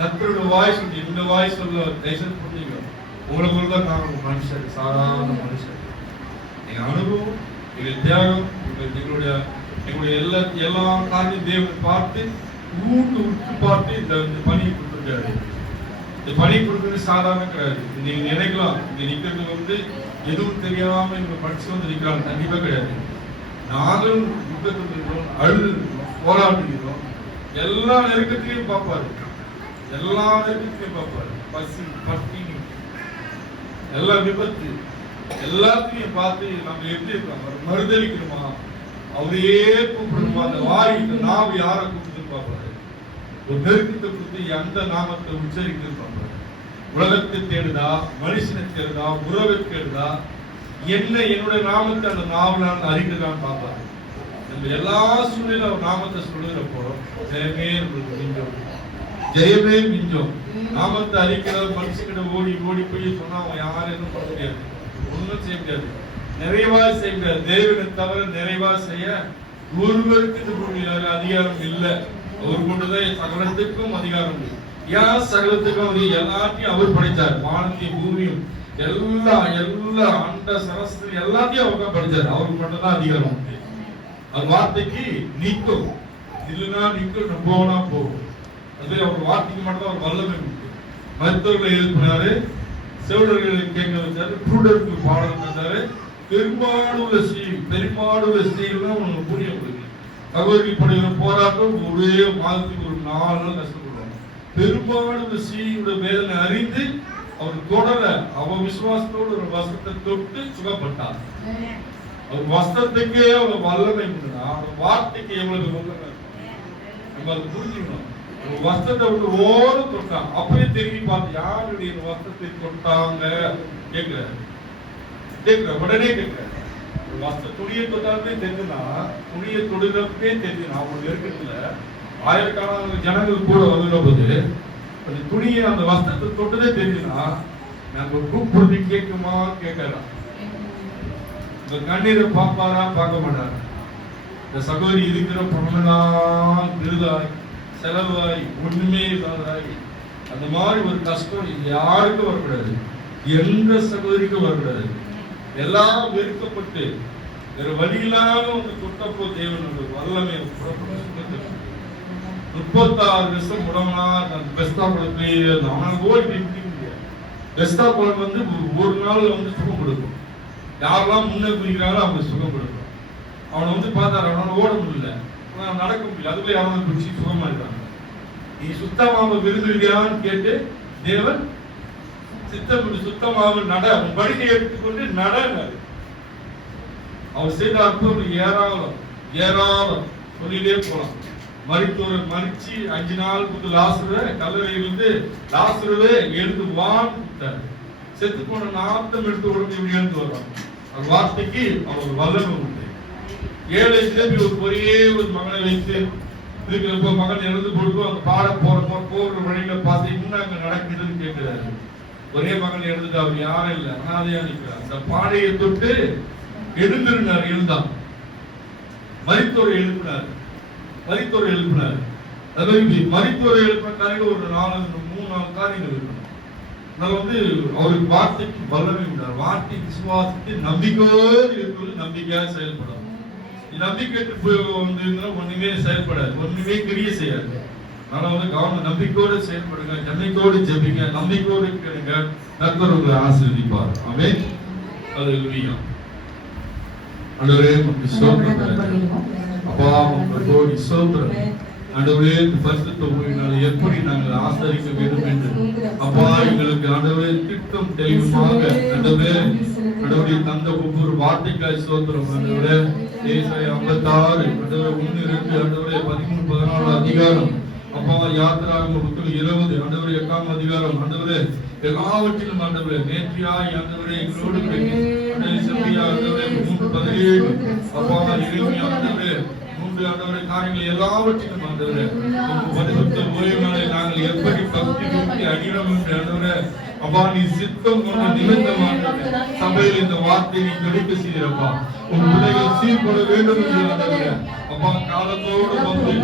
கர்த்தருடைய வாய் சொல்லி, இந்த வாய் சொல்ல தேசம் புரிஞ்சுங்க. உங்களை போலதான் நான் ஒரு மனுஷன், சாதாரண மனுஷன். எங்க அனுபவம், எங்க தியாகம், எங்களுடைய எல்லா காரியத்தையும் தேவன் பார்த்து விட்டு பார்த்து இந்த பணியை கொடுத்துருக்காரு. இந்த பணி கொடுக்கிறது சாதாரண கிடையாது. நீங்க நினைக்கலாம் இங்க நிக்கிறது வந்து எதுவும் தெரியாம இங்க படிச்சு வந்து நிக்கிறாங்க, கண்டிப்பா கிடையாது. நாங்களும் யுத்தத்தில் இருக்கிறோம், அழுது போராடுகிறோம். எல்லா நெருக்கத்திலையும் பார்ப்பாரு, எல்லா நெருக்கத்திலையும் பார்ப்பாரு. பசி, பட்டினி, எல்லா விபத்து எல்லாத்தையும் பார்த்து நம்ம எப்படி இருக்கோம், மறுதளிக்கிறோமா, அவரையே கூப்பிடணுமா, அந்த வாய் இந்த நாவு யாரை கூப்பிட்டு பார்ப்பாரு. ஒரு நெருக்கத்தை கொடுத்து அந்த நாமத்தை உச்சரிக்கிறது பார்ப்பாரு. உலகத்தை தேடுதா, மனுஷனை தேடுதா, உறவை தேடுதா, என்ன என்னுடைய நாமத்தை அந்த நாவலால் அறிந்துதான் பார்ப்பாரு. நம்ம எல்லா சூழ்நிலையும் அவர் நாமத்தை சொல்லுகிறப்போ ஜெயமே நம்மளுக்கு மிஞ்சம், ஜெயமே மிஞ்சம். நாமத்தை அறிக்கிற மனுஷங்கிட்ட ஓடி ஓடி போய் சொன்னா அவன் யாரும் எதுவும் பண்ண முடியாது, ஒன்றும் செய்ய முடியாது, நிறைவா செய்ய முடியாது. தேவனை தவிர நிறைவா செய்ய ஒருவருக்கு இந்த பூமியில அதிகாரம் இல்லை. அவர் கொண்டுதான் சகலத்துக்கும் அதிகாரம் உண்டு. ஏன் சகலத்துக்கும் எல்லாத்தையும் அவர் படைச்சார். வானத்தையும் பூமியும் எல்லா அண்ட சரஸ்திரி எல்லாத்தையும் அவர் தான் படைச்சார். அவருக்கு மட்டும் தான் அதிகாரம் உண்டு. அவர் வார்த்தைக்கு நீக்கும், இல்லைன்னா நீக்கும், போனா போகும். அது அவர் வார்த்தைக்கு மட்டும் தான் அவர் வல்லமை உண்டு. மருத்துவர்களை எழுப்பினாரு, செவிடர்களை கேட்க வச்சாரு, குருடருக்கு பாடம் தந்தாரு. பெரும்பாடுள்ள ஸ்திரீகள் உங்களுக்கு புரியும். உங்களுக்கு சகோதரி படுகிற போராட்டம் ஒரே மாதத்துக்கு ஒரு 4 நாள் கஷ்டப்படுறாங்க. பெரும்பாடுள்ள ஸ்திரீயோட வேதனை அறிந்து அவர் தொடர, அவ விசுவாசத்தோடு ஒரு வஸ்திரத்தை தொட்டு சுகப்பட்டார். அவர் வஸ்திரத்துக்கே அவர் வல்லமை உண்டுனா அவர் வார்த்தைக்கு எவ்வளவு வல்லமை நம்ம அதை புரிஞ்சுக்கணும். ஒரு வஸ்திரத்தை விட்டு ஓரம் தொட்டான், அப்பயே திரும்பி பார்த்து யாருடைய வஸ்திரத்தை தொட்டாங்க கேட்கிறாரு. உடனே கேட்கிறாரு. துணியை தொட்டாலே தெரிஞ்சுனா, துணியை தொடுறப்பே தெரிஞ்சுனா, அவங்க நெருக்கத்துல ஆயிரக்கணக்கான ஜனங்கள் கூட வந்துட போது அந்த துணியை அந்த வஸ்திரத்தை தொட்டதே தெரிஞ்சுனா நாங்க கூப்பிடுறது கேட்குமா கேட்கலாம். இந்த கண்ணீரை பார்ப்பாரா பார்க்க மாட்டாரா? இந்த சகோதரி இருக்கிற பொண்ணால் விருதாய் செலவாய் ஒண்ணுமே இல்லாதாய் அந்த மாதிரி ஒரு கஷ்டம் யாருக்கும் வரக்கூடாது, எந்த சகோதரிக்கும் வரக்கூடாது. எல்லாம் வெறுக்கப்பட்டு வேற வழி இல்லாம வந்து தொட்டப்போ தேவன் வல்லமை 36 வருஷம் உடம்புனா பெஸ்டா குளத்துல அவன் ஓடி நிற்க முடியாது. பெஸ்டா குளம் வந்து ஒரு நாள் வந்து சுகம் கொடுக்கும். யாரெல்லாம் முன்னே குதிக்கிறாங்களோ அவங்க சுகம் கொடுக்கும். அவனை வந்து பார்த்தாரு, அவனால ஓட முடியல, நடக்க முடியல, அதுக்குள்ள யாரும் குடிச்சு சுகமா இருக்காங்க. நீ சுத்தமாக விரும்புகிறான்னு கேட்டு தேவன் சுத்தமாக நட, உன் படிக்கை எடுத்துக்கொண்டு நடனாரு. அவர் செய்த அற்புதம் ஏராளம் சொல்லிட்டே போலாம். மரித்தோரை மறிச்சு 5 நாள் லாசருவை கல்லறையிலிருந்து லாசருவே எழுந்து வான்னு செத்து போன 40 எடுத்து உடனே இப்படி எழுந்து வருவாங்க. அந்த வார்த்தைக்கு அவர் வல்லமை உண்டு. 7 திருப்பி ஒரே ஒரு மகனை வைத்து இருக்கிறப்ப மகன் எழுந்து கொடுக்கும். அந்த பாட போற வழியில பார்த்தீங்கன்னா அங்க நடக்குதுன்னு கேட்கிறாரு. ஒரே மகன் எழுந்துட்டு அவர் யாரும் இல்லை, அனாதையா நிற்கிறார். அந்த பாடையை தொட்டு எழுந்திருந்தார். எழுந்தான் மரித்தோரை எழுப்பினார். மரித்தோரை எழுப்பின காரியங்கள் ஒரு 3-4 காரியங்கள் இருக்கணும். நான் வந்து அவருக்கு வார்த்தைக்கு வல்லமை உண்டார். வார்த்தை விசுவாசத்தை நம்பிக்கையோடு இருக்கிறது நம்பிக்கையாக செயல்படும். நம்பிக்கை வந்து ஒண்ணுமே செயல்படாது, ஒண்ணுமே கிரிய செய்யாது. அதனால வந்து கவனம், நம்பிக்கையோடு செயல்படுங்க, நம்பிக்கையோடு ஜெபிங்க, நம்பிக்கையோடு கேளுங்க, கர்த்தர் உங்களை ஆசீர்வதிப்பார். ஆமென். அல்லேலூயா. ஆண்டவரே உம்முடைய ஸ்தோத்திரம். அப்பா உம்முடைய ஸ்தோத்திரம். ஆண்டவரே பரிசுத்த ஊழியர்களை எப்படி நாங்கள் ஆசரிக்க வேண்டும் என்று அப்பா எங்களுக்கு ஆண்டவரே திட்டம் தெளிவாக ஆண்டவரே தந்த ஒவ்வொரு வார்த்தைக்காய் ஸ்தோத்திரம். ஆண்டவரே ஏசாயா 56 ஆண்டவரே 1-2 ஆண்டவரே 13-14 அதிகாரம் அப்பா யாத்திராகம புத்தகம் 20 ஆண்டவரே 8ஆம் அதிகாரம் ஆண்டவரே எல்லாவற்றிலும் ஆண்டவரே நேர்த்தியாய் ஆண்டவரே எங்களோடு ஆண்டவரே 3:17 அப்பா இறைமையா ஆண்டவரே ஆண்டவரே காரியங்கள் எல்லாவற்றிலும் ஆண்டவரே பரிசுத்த ஓய்வுகளை நாங்கள் எப்படி பக்தி நோக்கி அடியோம் என்று ஆண்டவரே அப்பா நீ சித்தம் கொண்ட நிமித்தமாக சபையில் இந்த வார்த்தையை நீ கிடைக்க செய்கிறப்பா. உன் பிள்ளைகள் சீர்பட வேண்டும் என்று ஆண்டவரே அப்பா காலத்தோடு வந்து